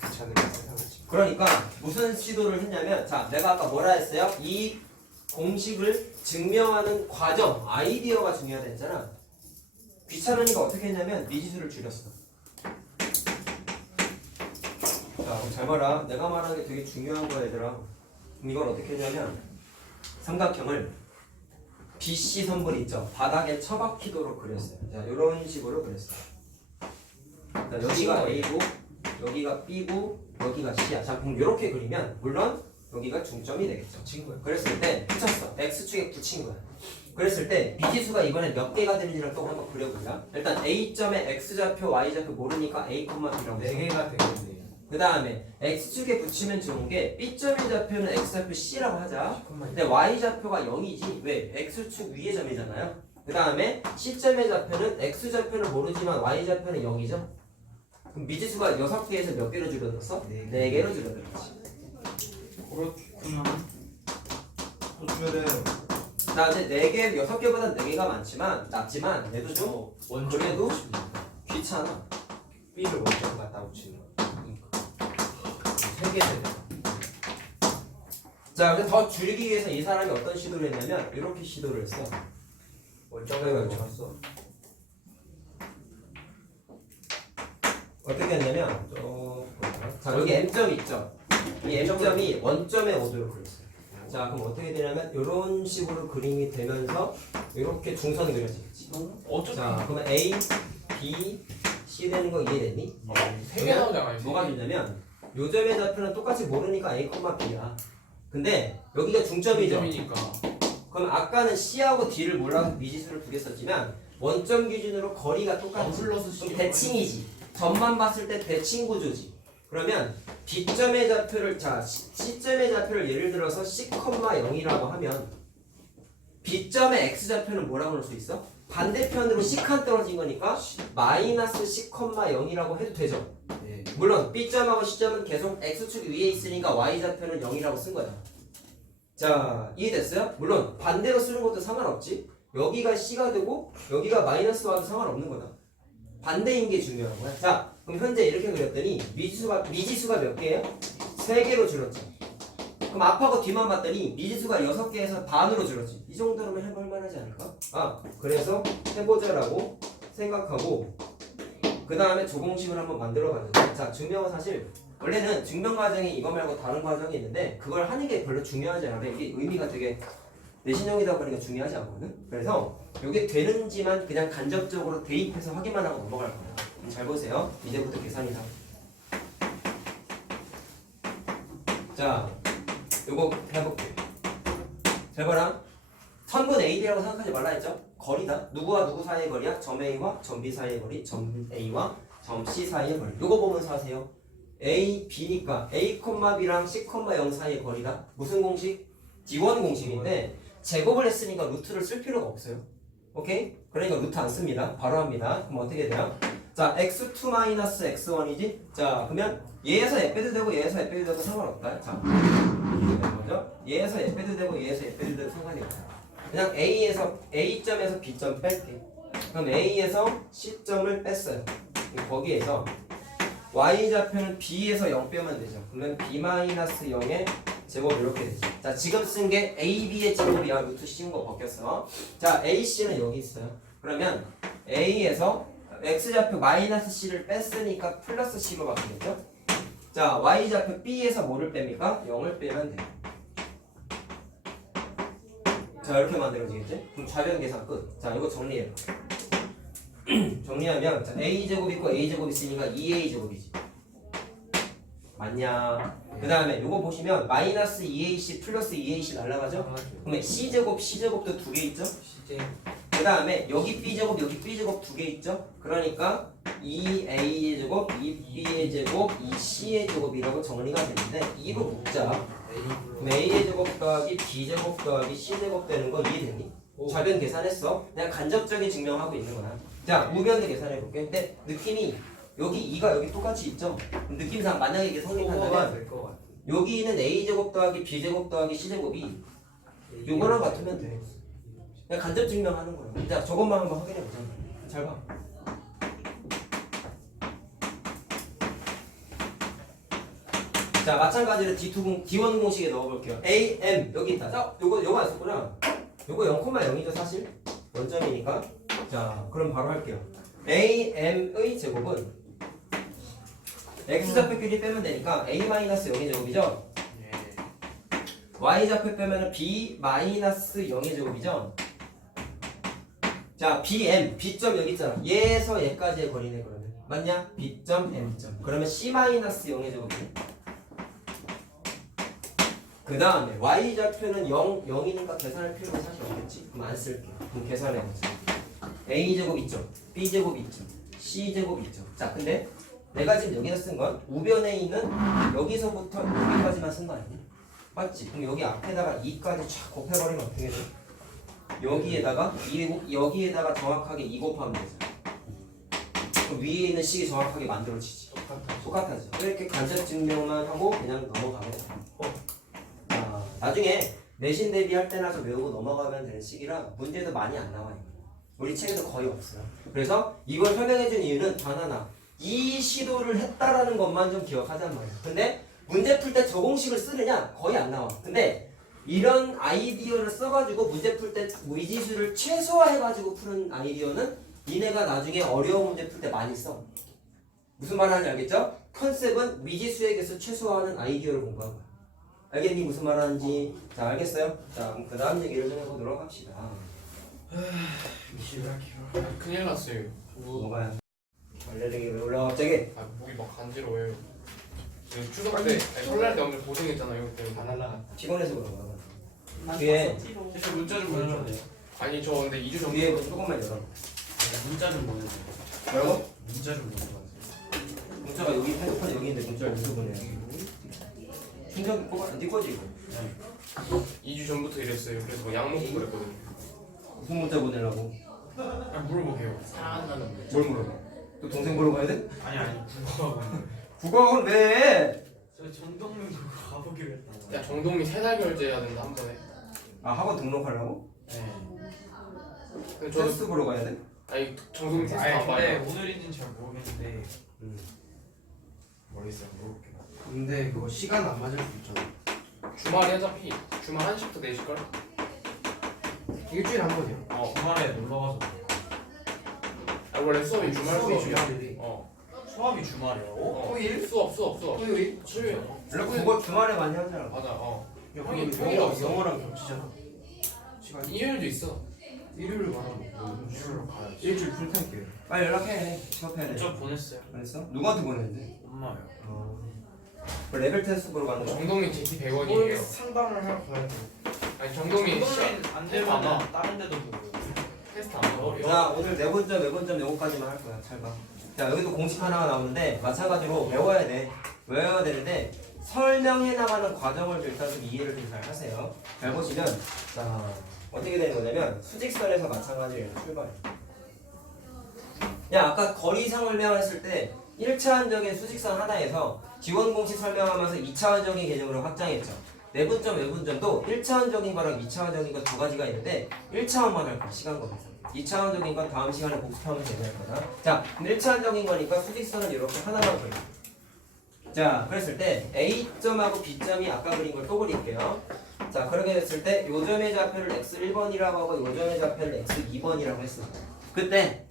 귀찮은 거 생각하지. 그러니까 무슨 시도를 했냐면 자 내가 아까 뭐라 했어요? 이 공식을 증명하는 과정, 아이디어가 중요하다 했잖아. 귀찮으니까 어떻게 했냐면 미지수를 줄였어. 자 그럼 잘 봐라. 내가 말하는 게 되게 중요한 거야 얘들아. 그럼 이걸 어떻게 했냐면 삼각형을 BC 선분 있죠? 바닥에 처박히도록 그렸어요. 자 이런 식으로 그렸어요. 자, 여기가 A고 여기가 B고 여기가 C야. 자 그럼 이렇게 그리면 물론 여기가 중점이 되겠죠. 친구야. 그랬을 때 붙였어. X축에 붙인 거야. 그랬을 때 미지수가 이번에 몇 개가 되는지를 또 한번 그려보자. 일단 A점의 X좌표, Y좌표 모르니까 A, B라고 4개가 되겠네요. 그 다음에 x축에 붙이면 좋은 게 B점의 좌표는 x좌표 C라고 하자. 근데 y좌표가 0이지. 왜? x축 위의 점이잖아요. 그 다음에 C점의 좌표는 x좌표는 모르지만 y좌표는 0이죠. 그럼 미지수가 6개에서 몇 개로 줄어들었어? 4개로 줄어들었지. 그렇구나. 그러면은 자 이제 4개, 6개보다 4개가 낮지만 얘도 좀 그래도 귀찮아. B를 원점 갖다 붙이는 거. 세개 세대. 자, 근데 더 줄이기 위해서 이 사람이 어떤 시도를 했냐면 이렇게 시도를 했어. 원점을 쳤어. 어떻게 했냐면 자 여기 M점 있죠. 이 M점이 원점에 오도록 그렸어요. 자 그럼 어떻게 되냐면 이런 식으로 그림이 되면서 이렇게 중선이 그려지겠지. 자 그러면 A, B, C 되는 거 이해됐니? 3개 나오잖아요. 뭐가 되냐면 요 점의 좌표는 똑같이 모르니까 A, B야. 근데 여기가 중점이죠. 점이니까. 그럼 아까는 C하고 D를 몰라서 미지수를 2개 썼지만 원점 기준으로 거리가 똑같지. 플러스 그럼 C. 대칭이지. 점만 봤을 때 대칭 구조지. 그러면 B점의 좌표를 C점의 좌표를 예를 들어서 C,0이라고 하면 B점의 X좌표는 뭐라고 할 수 있어? 반대편으로 C칸 떨어진 거니까 마이너스 C,0이라고 해도 되죠. 네. 물론 B점하고 C점은 계속 X축 위에 있으니까 Y좌표는 0이라고 쓴 거야. 자 이해됐어요? 물론 반대로 쓰는 것도 상관없지. 여기가 C가 되고 여기가 마이너스 와도 상관없는 거다. 반대인 게 중요한 거야. 자 그럼 현재 이렇게 그렸더니 미지수가 몇 개예요? 3개로 줄었죠. 그럼 앞하고 뒤만 봤더니 미지수가 6개에서 반으로 줄었지. 이 정도로면 해볼 만하지 않을까? 아 그래서 해보자라고 생각하고 그 다음에 조공식을 한번 만들어 봤는데 자 증명은 사실 원래는 증명 과정이 이거 말고 다른 과정이 있는데 그걸 하는 게 별로 중요하지 않아. 이게 의미가 되게 내신형이다 보니까 중요하지 않거든. 그래서 이게 되는지만 그냥 간접적으로 대입해서 확인만 하고 넘어갈 거야. 잘 보세요. 이제부터 계산이다. 자, 요거 해볼게. 잘 봐라. 선분 AD라고 생각하지 말라 했죠? 거리다. 누구와 누구 사이의 거리야? 점 A와 점 B 사이의 거리, 점 A와 점 C 사이의 거리. 요거 보면서 하세요. A, B니까 A, B랑 C,0 사이의 거리다. 무슨 공식? D1 공식인데 제곱을 했으니까 루트를 쓸 필요가 없어요. 오케이? 그러니까 루트 안 씁니다. 바로 합니다. 그럼 어떻게 돼요? 자, x2 마이너스 x1이지? 자, 그러면 얘에서 얘 빼도 되고 얘에서 얘 빼도 되고 상관없다. 자, 이렇게 되는 거죠? 얘에서 얘 빼도 되고 얘에서 얘 빼도 되고 상관이 없어요. 그냥 A점에서 B점 뺄게. 그럼 A에서 C점을 뺐어요. 거기에서 Y좌표는 B에서 0 빼면 되죠. 그러면 B-0의 제곱 이렇게 되죠. 자, 지금 쓴 게 AB의 제곱이야. 루트 씌운 거 벗겼어. 자, AC는 여기 있어요. 그러면 A에서 X좌표 마이너스 C를 뺐으니까 플러스 C로 바뀌겠죠? 자, Y좌표 B에서 뭐를 뺍니까? 0을 빼면 돼요. 자, 이렇게 만들어지겠지? 그럼 좌변 계산 끝. 자, 이거 정리해봐. 정리하면 자, A제곱 있고 A제곱 있으니까 2A제곱이지. 맞냐? 그 다음에 이거 보시면 마이너스 2AC 플러스 2AC 날라가죠? 그러면 C제곱, C제곱도 2개 있죠? 그 다음에 여기 B제곱, 여기 B제곱 2개 있죠? 그러니까 2A의 제곱, 2B의 제곱, 2C의 제곱이라고 정리가 되는데 2로 묶자. 그럼 A의 제곱 더하기 B제곱 더하기 C제곱 되는 거 이해되니? 좌변 계산했어? 그냥 간접적인 증명하고 있는 거야. 자, 우변도 계산해볼게. 근데 느낌이 여기 2가 여기 똑같이 있죠? 느낌상 만약에 이게 성립한다면 될것 같아. 여기는 A제곱 더하기 B제곱 더하기 C제곱이 요거랑 같으면 돼. 그냥 간접 증명하는 거야. 자, 저것만 한번 확인해보자. 잘 봐. 자, 마찬가지로 D1 공식에 넣어볼게요. A, M 여기 있다. 자, 요거 안 썼구나. 요거 0,0이죠 사실. 원점이니까. 자, 그럼 바로 할게요. A, M의 제곱은 X좌표끼리 빼면 되니까 A-0의 제곱이죠? Y좌표 빼면 B-0의 제곱이죠? 자, BM, B점 여기 있잖아. 얘에서 얘까지의 거리네 그러면. 맞냐? B점, M점. 그러면 C-0의 제곱이네. 그 다음에 Y좌표는 0이니까 계산할 필요가 사실 없겠지? 그럼 안 쓸게. 그럼 계산해보자. A제곱 있죠? B제곱 있죠? C제곱 있죠? 자, 근데 내가 지금 여기다 쓴 건 우변에 있는 여기서부터 여기까지만 쓴 거 아니니? 맞지? 그럼 여기 앞에다가 2까지 쫙 곱해버리면 어떻게 돼? 여기에다가 정확하게 2 곱하면 되잖아. 그럼 위에 있는 식이 정확하게 만들어지지. 똑같아져. 이렇게 간접 증명만 하고 그냥 넘어가면 돼. 자, 나중에 내신 대비할 때나 좀 외우고 넘어가면 되는 식이라 문제도 많이 안 나와요. 우리 책에도 거의 없어요. 그래서 이걸 설명해준 이유는 단 하나. 이 시도를 했다라는 것만 좀 기억하잔 말이야. 근데 문제 풀 때 저 공식을 쓰느냐? 거의 안 나와. 근데 이런 아이디어를 써가지고 문제 풀 때 미지수를 최소화해가지고 푸는 아이디어는 니네가 나중에 어려운 문제 풀 때 많이 써. 무슨 말 하는지 알겠죠? 컨셉은 미지수의 개수 최소화하는 아이디어를 공부한 거야. 알겠니? 무슨 말 하는지. 자, 알겠어요? 자, 그럼 그 다음 얘기를 좀 해보도록 합시다. 큰일 났어요. 뭐가요? 원래되게 왜 올라가 갑자기? 아 목이 막 간지러워요. 그 추석 때 설날 때 엄청 고생했잖아요. 그때 다 날라갔다. 피곤해서 그런 거야. 뒤에 저 문자 좀 보내줘야 돼요. 아니 저 근데 2주 전부터 뒤에 조금만 열어. 문자 좀 보내줘요. 뭐라고? 문자 좀 보내줘요. 문자가 여기 핸드폰 여기 있는데 문자를 무슨 보내? 충전 꽂아 네 거지 이거. 2주 전부터 이랬어요. 그래서 뭐약 먹고 그랬거든요. 무슨 문자 보내려고? 아 물어보게요. 사랑한다는 거. 뭘 물어봐? 또 동생 보러 가야 돼? 아니 국어학원. 국어학원 왜? 저 전동면 가보기로 했다고. 야 정동이 3달 결제해야 된다 한 번에. 아 학원 등록하려고? 네. 근데 저도 테스트 보러 가야 돼? 아니 정동이 테스트 아니 안 근데 봐요. 오늘인지는 잘 모르겠는데 모르겠어요. 물어볼게요. 근데 그거 시간 안 맞을 수 있잖아. 주말에 어차피 주말 1시부터 4시걸? 일주일에 한 번이요. 주말에 놀러 가서. 아 원래 수업이 주말 수업이 수업이야. 주말이래. 수업이 주말이라고? 토요일? 수업. 토요일? 수요일. 원래 국어 주말에 많이 하잖아. 맞아. 야, 형이 그럼 토요일에 없어. 영어랑 겹치잖아. 시간이. 일요일도 있어. 일요일 말하면 일요일로 가야지. 일주일 풀타임 교육. 빨리 연락해. 취업해야 돼. 문자 보냈어요. 알았어? 누구한테 보냈는데? 엄마요. 그 레벨 테스트 보러 가는 거. 정동이 GT 100원이에요. 상담을 하러 가야 돼. 아니 정동이 정동민 안 되면 안 와. 다른 데도 보고. 테스트 안 봐. 자 오늘 네 번점 요거까지만 할 거야. 잘 봐. 자 여기도 공식 하나가 나오는데 마찬가지로 외워야 돼. 외워야 되는데 설명해 나가는 과정을 좀 일단 좀 이해를 좀 잘 하세요. 잘 보시면 자 어떻게 되는 거냐면 수직선에서 마찬가지로 출발해. 야 아까 거리 설명했을 때 1차원적인 수직선 하나에서 지원 공식 설명하면서 2차원적인 개념으로 확장했죠. 내분점, 외분점도 1차원적인 거랑 2차원적인 거 두 가지가 있는데 1차원만 할 거야, 시간 거기서. 2차원적인 건 다음 시간에 복습하면 되는 거다. 자, 1차원적인 거니까 수직선은 이렇게 하나만 그려. 자, 그랬을 때 A점하고 B점이 아까 그린 걸 또 그릴게요. 자, 그렇게 됐을 때 요점의 좌표를 x1번이라고 하고 요점의 좌표를 x2번이라고 했습니다. 그때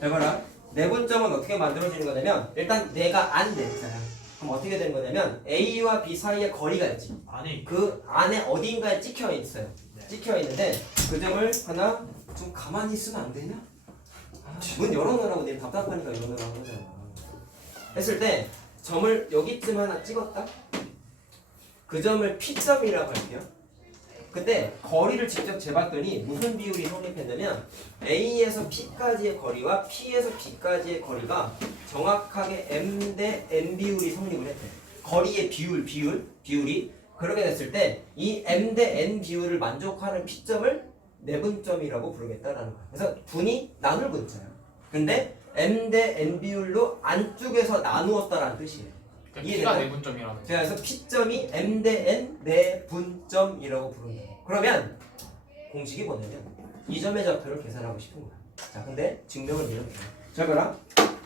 잘 봐라. 내분점은 어떻게 만들어지는 거냐면 일단 내가 안 냈잖아. 그럼 어떻게 되는 거냐면 A와 B 사이에 거리가 있지. 아니 그 안에 어딘가에 찍혀 있어요. 찍혀 있는데 그 점을 하나 좀 가만히 있으면 안 되냐? 문 열어놓으라고 내일 답답하니까 열어놓으라고 하잖아. 했을 때 점을 여기쯤 하나 찍었다. 그 점을 P점이라고 할게요. 근데 거리를 직접 재봤더니 무슨 비율이 성립했냐면 A에서 P까지의 거리와 P에서 B까지의 거리가 정확하게 M 대 N 비율이 성립을 했대. 거리의 비율이 그렇게 됐을 때 이 M 대 N 비율을 만족하는 P점을 내분점이라고 부르겠다라는 거야. 그래서 분이 나눌 분자야. 근데 M 대 N 비율로 안쪽에서 나누었다라는 뜻이에요. P가 내분점이라는. 자, 그래서 P점이 M 대 N 내분점이라고 부른다. 그러면 공식이 뭐냐면 이 점의 좌표를 계산하고 싶은 거야. 자, 근데 증명을 이렇게 해. 잘 봐라.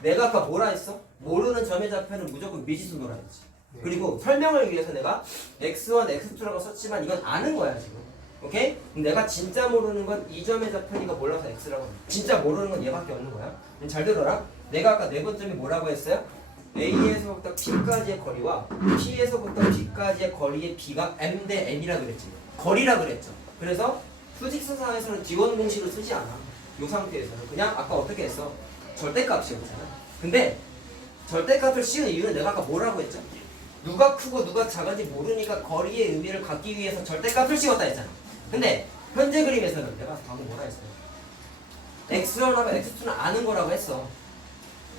내가 아까 뭐라 했어? 모르는 점의 좌표는 무조건 미지수로라 했지. 그리고 설명을 위해서 내가 x1, x2라고 썼지만 이건 아는 거야 지금. 오케이? 그럼 내가 진짜 모르는 건 이 점의 좌표니까 몰라서 x라고 해. 진짜 모르는 건 얘밖에 없는 거야. 그럼 잘 들어라. 내가 아까 네 번점이 뭐라고 했어요? A에서부터 P까지의 거리와 P에서부터 B까지의 거리의 B가 M 대 N이라 그랬지. 거리라 그랬죠. 그래서 수직선상에서는 지원 공식을 쓰지 않아. 이 상태에서는 그냥 아까 어떻게 했어? 절대값이었잖아. 근데 절대값을 씌운 이유는 내가 아까 뭐라고 했죠? 누가 크고 누가 작은지 모르니까 거리의 의미를 갖기 위해서 절대값을 씌웠다 했잖아. 근데 현재 그림에서는 내가 방금 뭐라 했어요? x1하고 x2는 아는 거라고 했어.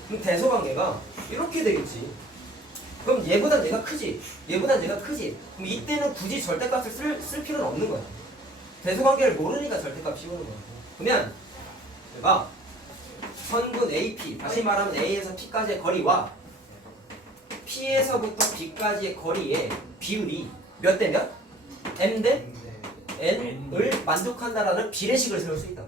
그럼 대소관계가 이렇게 되겠지. 그럼 얘보단 얘가 크지. 얘보단 얘가 크지. 그럼 이때는 굳이 절대값을 쓸 필요는 없는 거야. 대소관계를 모르니까 절대값 씌우는 거야. 그러면 얘가 선분 AP, 다시 말하면 A에서 P까지의 거리와 P에서부터 B까지의 거리의 비율이 몇 대 몇? M 대 N을 만족한다라는 비례식을 세울 수 있다.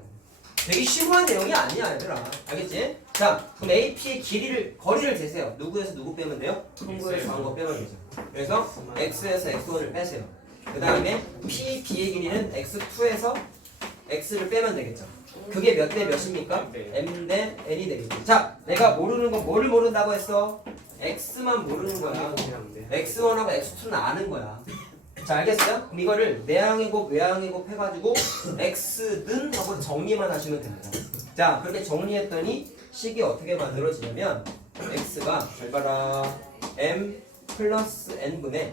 되게 심오한 내용이 아니야, 얘들아. 알겠지? 자, 그럼 AP의 거리를 재세요. 누구에서 누구 빼면 돼요? 통구에서 한 거 빼면 되죠. 그래서 X에서 X1을 빼세요. 그 다음에 P, B의 길이는 X2에서 X를 빼면 되겠죠. 그게 몇 대 몇입니까? M 대 N이 되겠죠. 자, 내가 모르는 건 뭐를 모른다고 했어? X만 모르는 거야. X1하고 X2는 아는 거야. 자, 알겠어요? 그럼 이거를 내항의 곱, 외항의 곱 해가지고 X는 하고 정리만 하시면 됩니다. 자, 그렇게 정리했더니 식이 어떻게 만들어지냐면 X가 잘 봐라 M 플러스 N분의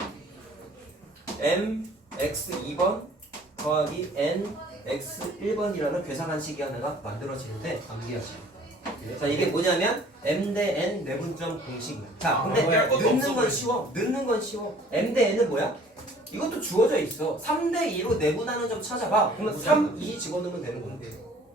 M X 2번 더하기 N X 1번이라는 괴상한 식이 하나가 만들어지는데 암기하시고. 자, 이게 뭐냐면 M 대 N 내분점 공식이야. 자, 근데 넣는 건 쉬워. 넣는 건 쉬워. M 대 N은 뭐야? 이것도 주어져 있어. 3대 2로 내분하는 점 찾아봐. 그러면 3, 2 집어넣으면 되는 건데.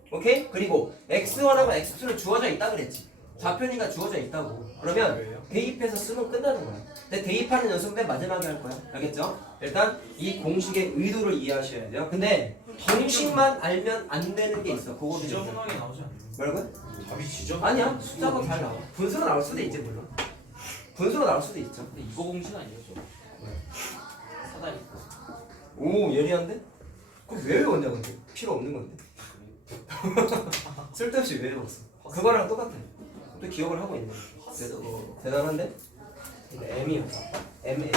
오케이? 그리고 X1하고 X2는 주어져 있다 그랬지. 좌편이가 주어져 있다고. 그러면 대입해서 쓰면 끝나는 거야. 근데 대입하는 연습 맨 마지막에 할 거야. 알겠죠? 일단 이 공식의 의도를 이해하셔야 돼요. 근데 공식만 알면 안 되는 게 있어. 그거 지저분하게 나오지 않나요? 뭐라고요? 답이 지저분. 아니야. 숫자가 잘 나와. 분수로 나올 수도 있지 물론. 분수로 나올 수도 있죠. 근데 이거 공식 아니었죠? 사다리. 오, 예리한데? 그럼 왜 외웠냐 근데? 필요 없는 건데. 쓸데없이 왜 외웠어? 그거랑 똑같아. 또 기억을 하고 있네. 대단한데? M이었다. M.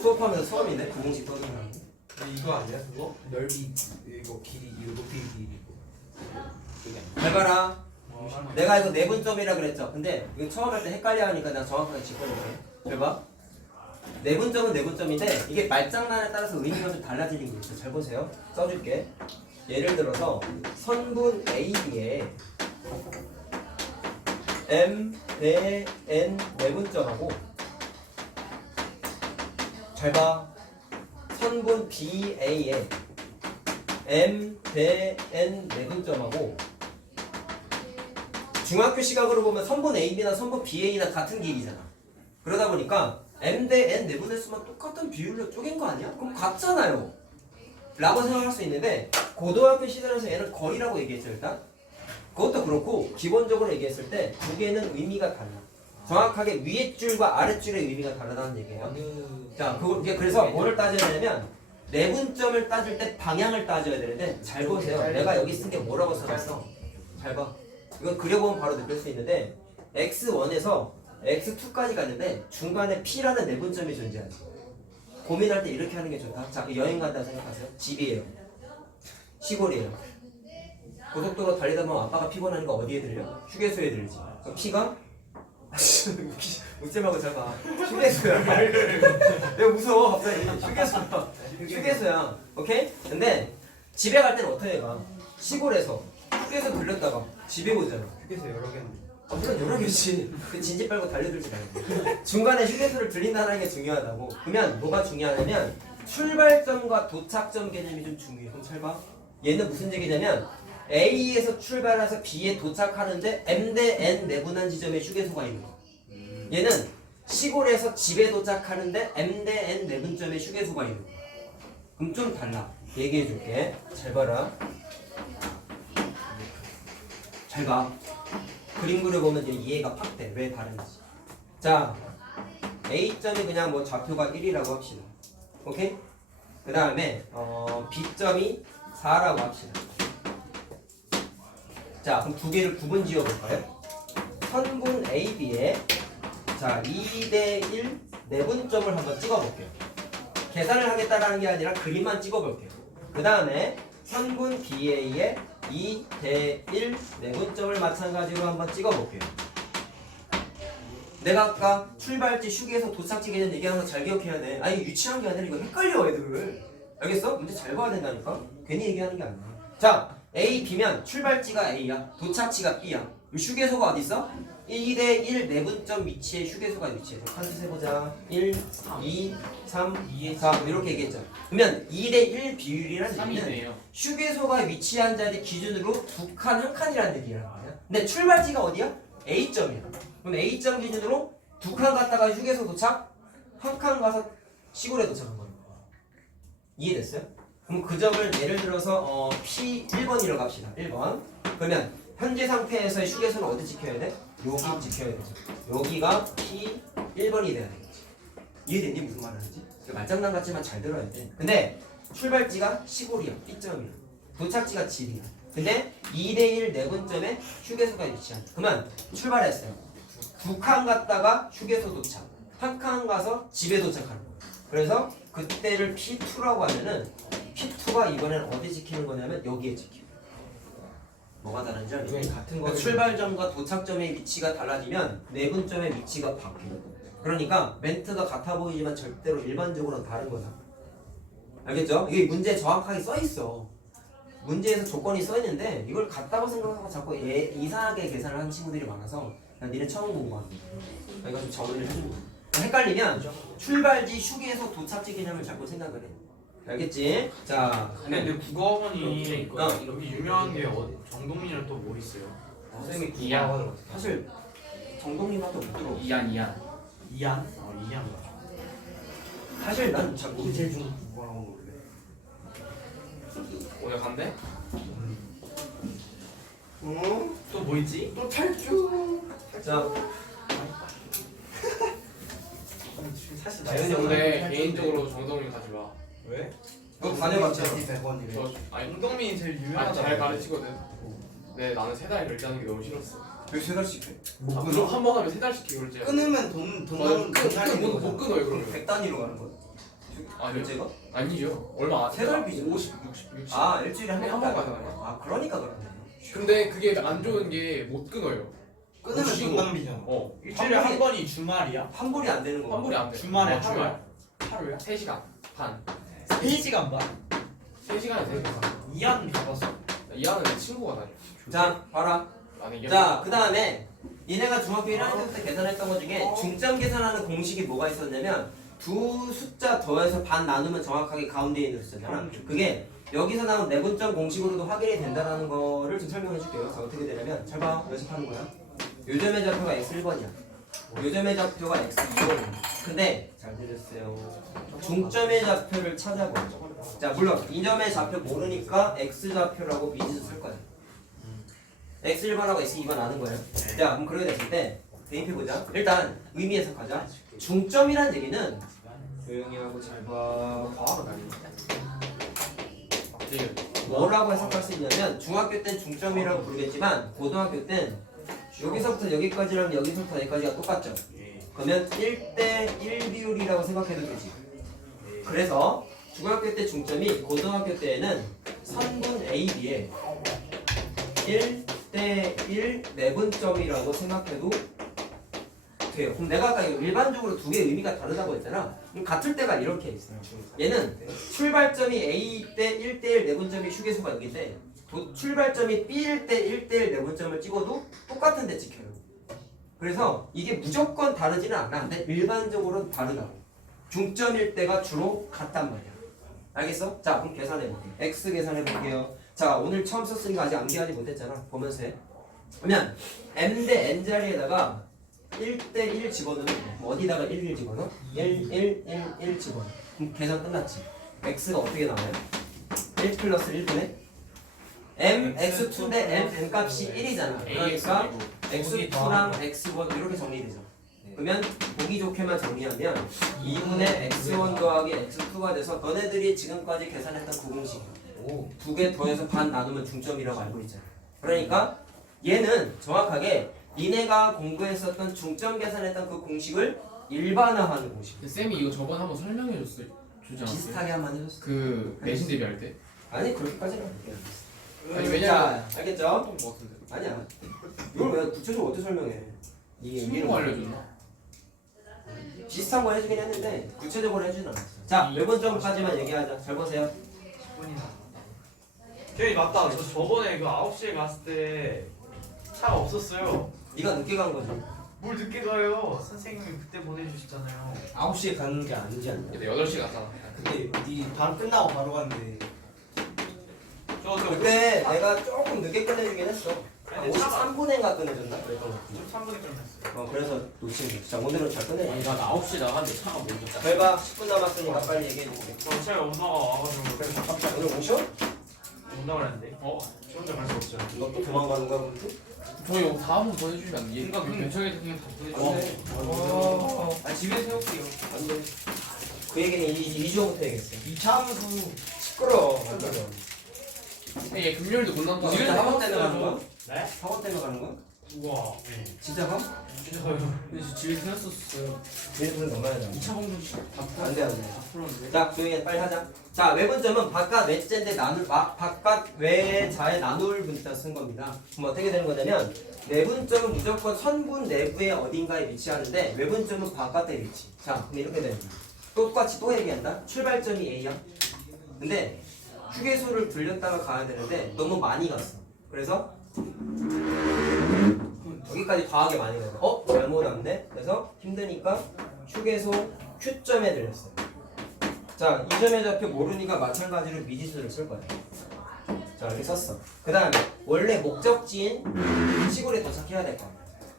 수업하면서 처음이네. 그 공식 떠드는 거. 이거 아니야 그거? 넓이 이거 길이 이거 높이 길이 잘 봐라. 내가 이거 내분점이라 그랬죠. 근데 이거 처음 할 때 헷갈려 하니까 내가 정확하게 짚어줄게. 잘 봐. 내분점은 내분점인데 이게 말장난에 따라서 의미가 좀 달라지는 게 있어. 잘 보세요. 써줄게. 예를 들어서 선분 AB에 M 대 N 내분점하고 잘 봐. 선분 BA에 M 대 N 내분점하고 중학교 시각으로 보면 선분 AB나 선분 BA나 같은 길이잖아. 그러다 보니까 M 대 N 내분의 수만 똑같은 비율로 쪼갠 거 아니야? 그럼 같잖아요 라고 생각할 수 있는데 고등학교 시절에서 얘는 거리라고 얘기했죠. 일단 그것도 그렇고 기본적으로 얘기했을 때 두 개는 의미가 달라. 정확하게 위에 줄과 아래 줄의 의미가 다르다는 얘기예요. 자, 그래서 뭐를 따져야 되냐면 내분점을 따질 때 방향을 따져야 되는데 잘 보세요. 내가 여기 쓴 게 뭐라고 써놨어? 잘 봐. 이건 그려보면 바로 느낄 수 있는데 X1에서 X2까지 갔는데 중간에 P라는 내분점이 존재하지. 고민할 때 이렇게 하는 게 좋다. 자, 여행 간다고 생각하세요. 집이에요. 시골이에요. 고속도로 달리다 보면 아빠가 피곤하니까 어디에 들려? 휴게소에 들지. 그럼 P가 웃지 말고 잘 봐. 휴게소야. 내가 무서워 갑자기. 휴게소야. 오케이? 근데 집에 갈 때는 어떻게 가? 시골에서 휴게소 들렸다가 집에 오잖아. 휴게소 여러 개는 물론 여러 개지. 그 진지 빨고 달려들지 말고. 중간에 휴게소를 들린다는 게 중요하다고. 그러면 뭐가 중요하냐면 출발점과 도착점 개념이 좀 중요해. 그럼 잘 봐. 얘는 무슨 얘기냐면 A에서 출발해서 B에 도착하는데 M 대 N 내분한 지점에 휴게소가 있는 거. 얘는 시골에서 집에 도착하는데 M 대 N 내분점에 휴게소가 있는 거. 그럼 좀 달라. 얘기해 줄게. 잘 봐라. 잘 봐. 그림 그려보면 이제 이해가 팍 돼. 왜 다른지. 자, A점이 그냥 뭐 좌표가 1이라고 합시다. 오케이? 그 다음에 B점이 4라고 합시다. 자, 그럼 두 개를 구분 지어볼까요? 선분 AB에 자 2대1 내분점을 한번 찍어볼게요. 계산을 하겠다라는 게 아니라 그림만 찍어볼게요. 그 다음에 선분 BA에 2대1 내분점을 마찬가지로 한번 찍어볼게요. 내가 아까 출발지, 휴게소, 도착지 개념 얘기하는 거 잘 기억해야 돼. 아니 유치한 게 아니라 이거 헷갈려 애들. 알겠어? 문제 잘 봐야 된다니까. 괜히 얘기하는 게 아니야. 자, A, B면 출발지가 A야, 도착지가 B야. 휴게소가 어디 있어? 2대 1 내분점 위치에 휴게소가 위치해서 칸수 세보자. 1, 2, 3, 4 이렇게 얘기했죠. 그러면 2대 1 비율이라는 얘기는 3이네요. 휴게소가 위치한 자리 기준으로 두 칸 한 칸이라는 얘기라는 거야. 근데 출발지가 어디야? A점이야. 그럼 A점 기준으로 두 칸 갔다가 휴게소 도착, 한 칸 가서 시골에 도착한 거야. 이해됐어요? 그럼 그 점을 예를 들어서 P1번이라고 합시다. 1번. 그러면 현재 상태에서 휴게소는 어디 지켜야 돼? 여기 지켜야 되죠. 여기가 P1번이 돼야 되겠지. 이해됐니? 무슨 말 하는지? 말장난 같지만 잘 들어야 돼. 근데 출발지가 시골이야. B점이야. 도착지가 집이야. 근데 2대1 내분점에 휴게소가 위치한. 그러면 출발했어요. 두 칸 갔다가 휴게소 도착. 한 칸 가서 집에 도착하는 거예요. 그래서 그때를 P2라고 하면은 P2가 이번엔 어디 지키는 거냐면 여기에 지키고. 뭐가 다른지 알죠? 같은 거 출발점과 도착점의 위치가 달라지면 내분점의 위치가 바뀌어요. 그러니까 멘트가 같아 보이지만 절대로 일반적으로는 다른 거다. 알겠죠? 이게 문제에 정확하게 써 있어. 문제에서 조건이 써 있는데 이걸 같다고 생각하고 자꾸 이상하게 계산을 하는 친구들이 많아서 그냥 니네 처음 공부하는 거야. 이거 좀 정리를 해주는 거야. 헷갈리면 출발지, 휴게소, 도착지 개념을 자꾸 생각을 해. 알겠지? 자, 근데 국어학원이 이거 여기 유명한 게 정동민이랑 또 뭐 있어요? 선생님이 이안. 사실 정동님밖에 못 들어. 이안. 이안? 이안 맞아. 사실 난 잘 모르지. 제일 중국 국어학원 올래. 오늘 간대? 또 뭐 있지? 또 탈주. 자, 사실 나연이 근데 개인적으로 정동민 가지 마. 왜? 너 다녀봤잖아. 100원이래. 저 아니 정동민이 제일 유명하다. 잘 가르치거든. 네 나는 세 달 결제하는 게 너무 싫었어. 왜세 달씩 해? 아, 그럼 한 번 하면 세 달씩 결제. 끊으면 돈 나오는 못 끊어요 그러면. 100단위로 가는 거야? 아니요. 결제가? 아니죠. 얼마 세 달비죠. 50, 60, 60. 아, 일주일에 한 한 번 번 가는 가는 거야. 아, 그러니까 그러네. 근데 그게 안 좋은 게 못 끊어요. 끊으면 쉬고. 돈 낭비잖아. 일주일에 한 번이 주말이야? 환불이 안 되는 거. 환불이 안 돼. 주말에 어, 주말. 하루야? 3시간 반. 3시간 반? 3시간에 3시간. 이안 가봤어. 이하는 내 친구가 다녀. 자, 봐라. 나는 이해. 자, 그 다음에 얘네가 중학교 1학년 때부터 계산했던 것 중에 중점 계산하는 공식이 뭐가 있었냐면 두 숫자 더해서 반 나누면 정확하게 가운데 있는 숫자잖아. 그게 여기서 나온 내분점 공식으로도 확인이 된다는 거를 좀 설명해 줄게요. 자, 어떻게 되냐면 잘 봐. 연습하는 거야. 요점의 좌표가 x1번이야. 요점의 좌표가 x2번이야. 근데 잘 들렸어요. 중점의 좌표를 찾아보자. 자, 물론 이점의 좌표 모르니까 x 좌표라고 미지수 쓸 거야. x1번하고 x2번 아는 거예요. 자, 그럼 그렇게 됐을 때 대입해보자. 일단 의미 해석하자. 중점이란 얘기는 조용히 하고 잘 봐. 과학은 아닙니다. 뭐라고 해석할 수 있냐면 중학교 땐 중점이라고 부르겠지만 고등학교 땐 여기서부터 여기까지랑 여기서부터 여기까지가 똑같죠. 그러면 1대1 비율이라고 생각해도 되지. 그래서 중학교 때 중점이 고등학교 때에는 선분 AB에 1대1 내분점이라고 생각해도 돼요. 그럼 내가 아까 일반적으로 두 개의 의미가 다르다고 했잖아. 그럼 같을 때가 이렇게 있어요. 얘는 출발점이 A 때 1대1 내분점이 휴게소가 여기인데 출발점이 B일 때 1대1 내분점을 찍어도 똑같은 데 찍혀요. 그래서 이게 무조건 다르지는 않아. 근데 일반적으로는 다르다고. 중점일 때가 주로 같단 말이야. 알겠어? 자, 그럼 계산해볼게요. X 계산해볼게요. 자, 오늘 처음 썼으니까 아직 암기하지 못했잖아. 보면서 해. 그러면 M 대 N 자리에다가 1대1 집어넣으면 어디다가 1, 1 집어넣어? 1, 1, 1, 1 집어넣어. 그럼 계산 끝났지. X가 어떻게 나와요? 1 플러스 1분의 M, X2인데 M, N 값이 1이잖아. 그러니까 X2랑 X1 이렇게 정리되죠. 그러면 보기 좋게만 정리하면 2분의 X1 더하기 X2가 돼서 너네들이 지금까지 계산했던 그 공식 두 개 더해서 반 나누면 중점이라고 알고 있잖아. 그러니까 얘는 정확하게 니네가 공부했었던 중점 계산했던 그 공식을 일반화하는 공식. 쌤이 이거 저번 한번 설명해 주지 않았어요? 비슷하게 한번 해줬어. 그 내신 대비할 때? 아니 그렇게까지는 안 돼. 아니 왜냐면 자, 알겠죠? 했던 거 같은데. 아니야. 이걸 왜 구체적으로 어떻게 설명해? 친구가 알려줬나? 비슷한 거 해주긴 했는데 구체적으로 해주진 않았어. 자, 매번 점까지만 얘기하자. 잘 보세요. 10분이나. 걔 맞다. 저 저번에 그 9시에 갔을 때 차가 없었어요. 네가 늦게 간 거지. 뭘 늦게 가요? 선생님이 그때 보내주셨잖아요. 9시에 가는 게 아니지 않나? 근데 8시 갔잖아. 근데 네 바로 끝나고 바로 갔는데 그때 내가 조금 늦게 끝내주긴 했어. 53분인가 끝내줬나? 그랬던 것 같은데. 3분에 끝났어요. 그래서 놓친 거지. 자, 오늘은 잘 끝내자. 아니 나 9시 나갔는데 차가 먼저 딱. 잘 봐. 10분 남았으니까 빨리 얘기해줄게. 제가 엄마가 와가지고 그래서 깜짝 오늘 오셔? 온다고 그랬는데 저 혼자 갈 수 없죠. 너 또 도망가는 거야, 그럼? 저희 다음 번 보내주시면 안 돼. 그러니까 괜찮게 그냥 다 보내주세요. 아 집에 세울게요. 안 돼. 그 얘기는 2주 후부터 얘기했어. 2차 함수 시끄러워. 얘 금요일도 못 난다. 진짜 학원 때문에 가는 거야? 네? 학원 때문에 가는 거야? 우와. 네. 진짜 가? 그래서 집에 세웠었어요. 얘네들은 넘어야 돼. 2차 공부 안 돼, 안 돼. 다 풀었는데. 자, 조용히 해. 빨리 하자. 자, 외분점은 바깥 외자인데 바깥 외자의 나눌 분자 쓴 겁니다. 그럼 어떻게 되는 거냐면 내분점은 무조건 선분 내부의 어딘가에 위치하는데 외분점은 바깥에 위치. 자, 그럼 이렇게 되는 거야. 똑같이 또 얘기한다. 출발점이 A야. 근데 휴게소를 들렸다가 가야 되는데 너무 많이 갔어. 그래서 여기까지 과하게 많이 가서 잘못 왔네. 그래서 힘드니까 휴게소 Q점에 들렸어요. 자, 이 점의 좌표 모르니까 마찬가지로 미지수를 쓸 거야. 자, 여기 썼어. 그 다음에 원래 목적지인 시골에 도착해야 될 거야.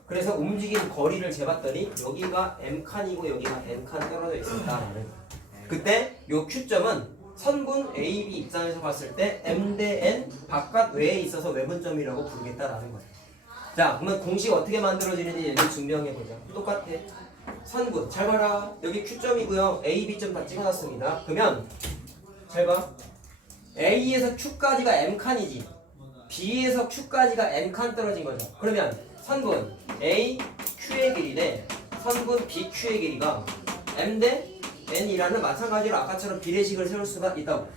그래서 움직인 거리를 재봤더니 여기가 M칸이고 여기가 N칸 떨어져 있었다. 그때 요 Q점은 선분 A, B 입장에서 봤을 때 M 대 N 바깥 외에 있어서 외분점이라고 부르겠다라는 거야. 자, 그러면 공식 어떻게 만들어지는지 얘를 증명해보자. 똑같아. 선분 잘 봐라. 여기 Q점이고요. A, B점 다 찍어놨습니다. 그러면 잘 봐. A에서 Q까지가 M칸이지. B에서 Q까지가 N칸 떨어진 거죠. 그러면 선분 A, Q의 길이네. 선분 B, Q의 길이가 M 대 N이라는 마찬가지로 아까처럼 비례식을 세울 수가 있다고.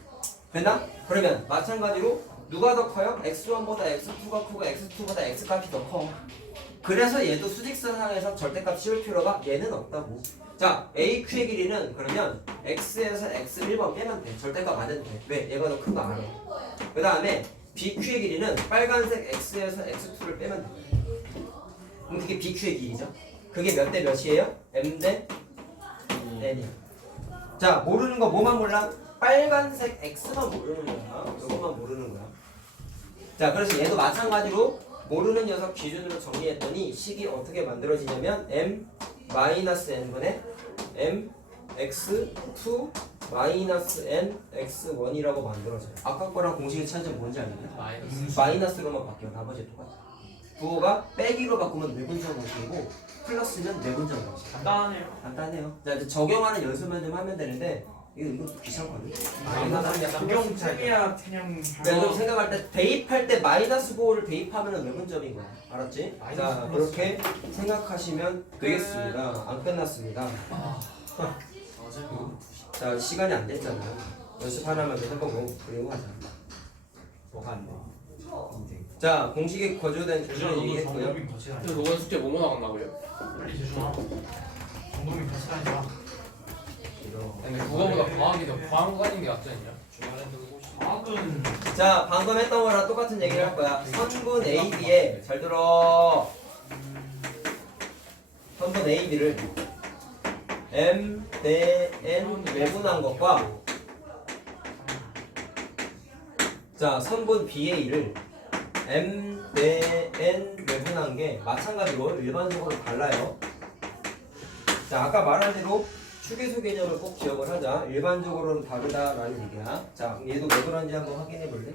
됐나? 그러면 마찬가지로 누가 더 커요? X1보다 X2가 크고 X2보다 X값이 더 커. 그래서 얘도 수직선상에서 절대값 씌울 필요가 얘는 없다고. 자, AQ의 길이는 그러면 X에서 X 1번 빼면 돼. 절대값 맞으면 돼. 왜? 얘가 더 큰 거 알아. 그 다음에 BQ의 길이는 빨간색 X에서 X2를 빼면 돼. 그럼 그게 BQ의 길이죠. 그게 몇 대 몇이에요? M 대 N이. 자, 모르는 거 뭐만 몰라? 빨간색 X만 모르는 거야. 이것만 모르는 거야. 자, 그래서 얘도 마찬가지로 모르는 녀석 기준으로 정리했더니 식이 어떻게 만들어지냐면 M-N분의 MX2 -N X1이라고 만들어져요. 아까 거랑 공식의 차이점 뭔지 알겠냐? 마이너스로만 바뀌어. 나머지 똑같아. 부호가 빼기로 바꾸면 내분점 공식이고 플러스는 내분점 공식. 간단하네요. 간단해요. 자, 이제 적용하는 연습만 좀 하면 되는데 이거 귀찮거든. 적용 태미야 태형. 그래서 생각할 때 대입할 때 마이너스 부호를 대입하면 외분점인 거야. 알았지? 자, 그렇게 생각하시면 되겠습니다. 안 끝났습니다. 자, 시간이 안 됐잖아요. 연습 하나만 더 해보고 그리고 하자. 뭐가 안 돼? 자, 공식이 거주된 규정을 얘기했고요. 그래서 너가 숙제 뭐뭐 나갔나고요? 빨리 재준아. 정동민 같이 다니자. 아니 그거보다 과학이 더 과학 가는 게 낫지 않냐? 과학은 자, 방금 했던 거랑 똑같은 얘기를 할 거야. 선분 AB에 잘 들어. 선분 AB를 M 대 N 외분한 것과 자, 선분 BA를 M 대 N 외분한 게 마찬가지로 일반적으로 달라요. 자, 아까 말한 대로 휴게소 개념을 꼭 기억을 하자. 일반적으로는 다르다라는 얘기야. 자, 그럼 얘도 왜 그런지 한번 확인해 볼래?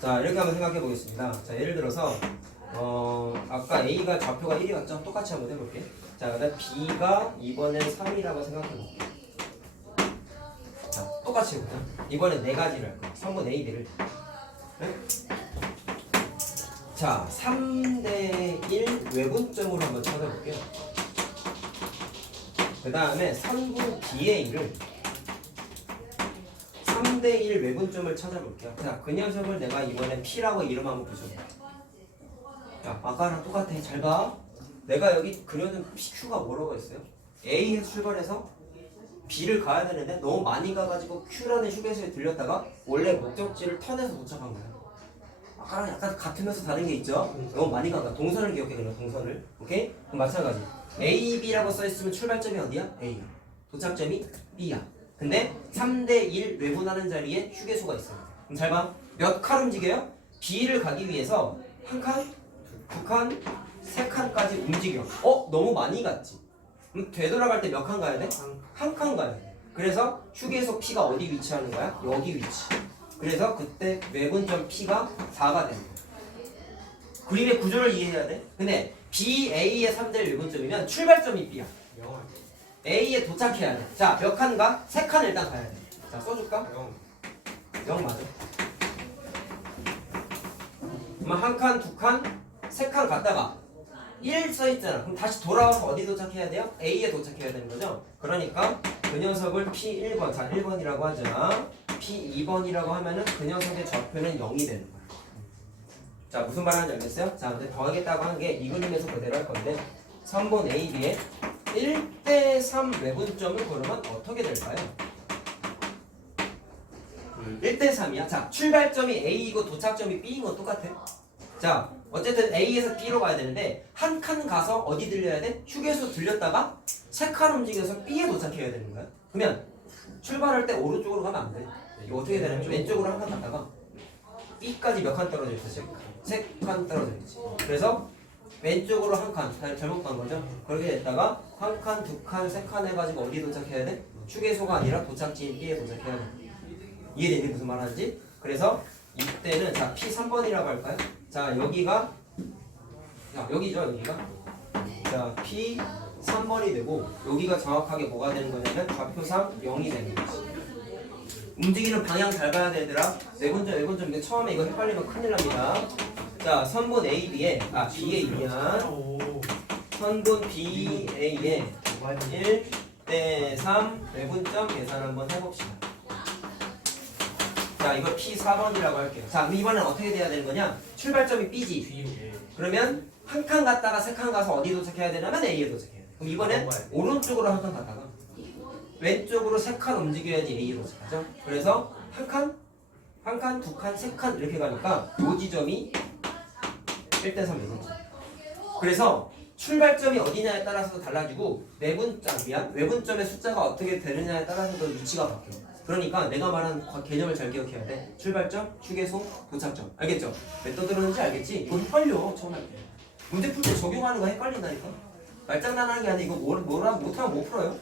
자, 이렇게 한번 생각해 보겠습니다. 자, 예를 들어서 아까 A가 좌표가 1이 왔죠? 똑같이 한번 해볼게. 자, 그다음 B가 이번엔 3이라고 생각해 볼게. 자, 똑같이 해보자. 이번엔 네 가지를 할 거야. 선분 A, B를. 네? 자, 3대1 외분점으로 한번 찾아볼게요. 그 다음에 선분 BA를 3대1 외분점을 찾아볼게요. 자, 그 녀석을 내가 이번에 P라고 이름 한번 붙여볼게. 자, 아까랑 똑같아. 잘 봐. 내가 여기 그려둔 PQ가 뭐라고 했어요? A에서 출발해서 B를 가야 되는데 너무 많이 가가지고 Q라는 휴게소에 들렸다가 원래 목적지를 턴해서 도착한 거야. 아까랑 약간 같으면서 다른 게 있죠? 너무 많이 가가. 동선을 기억해, 그냥 동선을. 오케이? 그럼 마찬가지. A, B라고 써있으면 출발점이 어디야? A야. 도착점이 B야. 근데 3대1 외분하는 자리에 휴게소가 있어요. 그럼 잘 봐. 몇 칸 움직여요? B를 가기 위해서 한 칸, 두 칸, 세 칸까지 움직여. 너무 많이 갔지. 그럼 되돌아갈 때 몇 칸 가야 돼? 한 칸 가야 돼. 그래서 휴게소 P가 어디 위치하는 거야? 여기 위치. 그래서 그때 외분점 P가 4가 되는 거야. 그림의 구조를 이해해야 돼. 근데 B, A의 3대1 외분점이면 출발점이 B야. A에 도착해야 돼. 자, 몇 칸 가? 3칸 일단 가야 돼. 자, 써줄까? 0 맞아. 그러면 한 칸, 두 칸, 세 칸 갔다가 1 써있잖아. 그럼 다시 돌아와서 어디 도착해야 돼요? A에 도착해야 되는 거죠. 그러니까 그 녀석을 P1번, 자 1번이라고 하자. P2번이라고 하면은 그 녀석의 좌표는 0이 되는 거야. 자, 무슨 말하는지 알겠어요? 자, 근데 더하겠다고 한 게 이 그림에서 그대로 할 건데 3번 A, B에 1대3 외분점을 고르면 어떻게 될까요? 1대3이야. 자, 출발점이 A이고 도착점이 B인 건 똑같아. 자, 어쨌든 A에서 B로 가야 되는데 한 칸 가서 어디 들려야 돼? 휴게소 들렸다가 세 칸 움직여서 B에 도착해야 되는 거야. 그러면 출발할 때 오른쪽으로 가면 안 돼. 이거 어떻게 되냐면 왼쪽으로 한 칸 갔다가 B까지 몇 칸 떨어져 있었지? 세 칸 떨어져 있지. 그래서 왼쪽으로 한 칸, 잘못 간 거죠? 그렇게 됐다가 한 칸, 두 칸, 세 칸 해가지고 어디 도착해야 돼? 휴게소가 아니라 도착지인 B에 도착해야 돼. 이해되니 무슨 말 하는지? 그래서 이때는 자 P3번이라고 할까요? 자 여기가 여기죠 여기가 자 P3번이 되고 여기가 정확하게 뭐가 되는 거냐면 좌표상 0이 되는 거지. 움직이는 방향 잘 봐야 돼 얘들아. 외분점 이거 처음에 이거 헷갈리면 큰일 납니다. 자 선분 AB에 BA 미안 선분 BA에 1대3 외분점 계산 한번 해봅시다. 자 이걸 P4번이라고 할게요. 자 그럼 이번엔 어떻게 돼야 되는 거냐? 출발점이 B지. 그러면 한 칸 갔다가 세 칸 가서 어디 도착해야 되냐면 A에 도착해야 돼. 그럼 이번엔 오른쪽으로 한 칸 갔다가 왼쪽으로 세 칸 움직여야지 A에 도착하죠. 그래서 한 칸, 두 칸, 세 칸 이렇게 가니까 요 지점이 1대3 외분점. 그래서 출발점이 어디냐에 따라서 달라지고 외분점의 숫자가 어떻게 되느냐에 따라서도 위치가 바뀌어. 그러니까 내가 말한 개념을 잘 기억해야 돼. 출발점, 휴게소, 도착점. 알겠죠? 왜 떠들었는지 알겠지? 이거 헷갈려 처음 할 때. 문제 풀 때 적용하는 거 헷갈린다니까. 말장난하는 게 아니고 못하면 못 풀어요.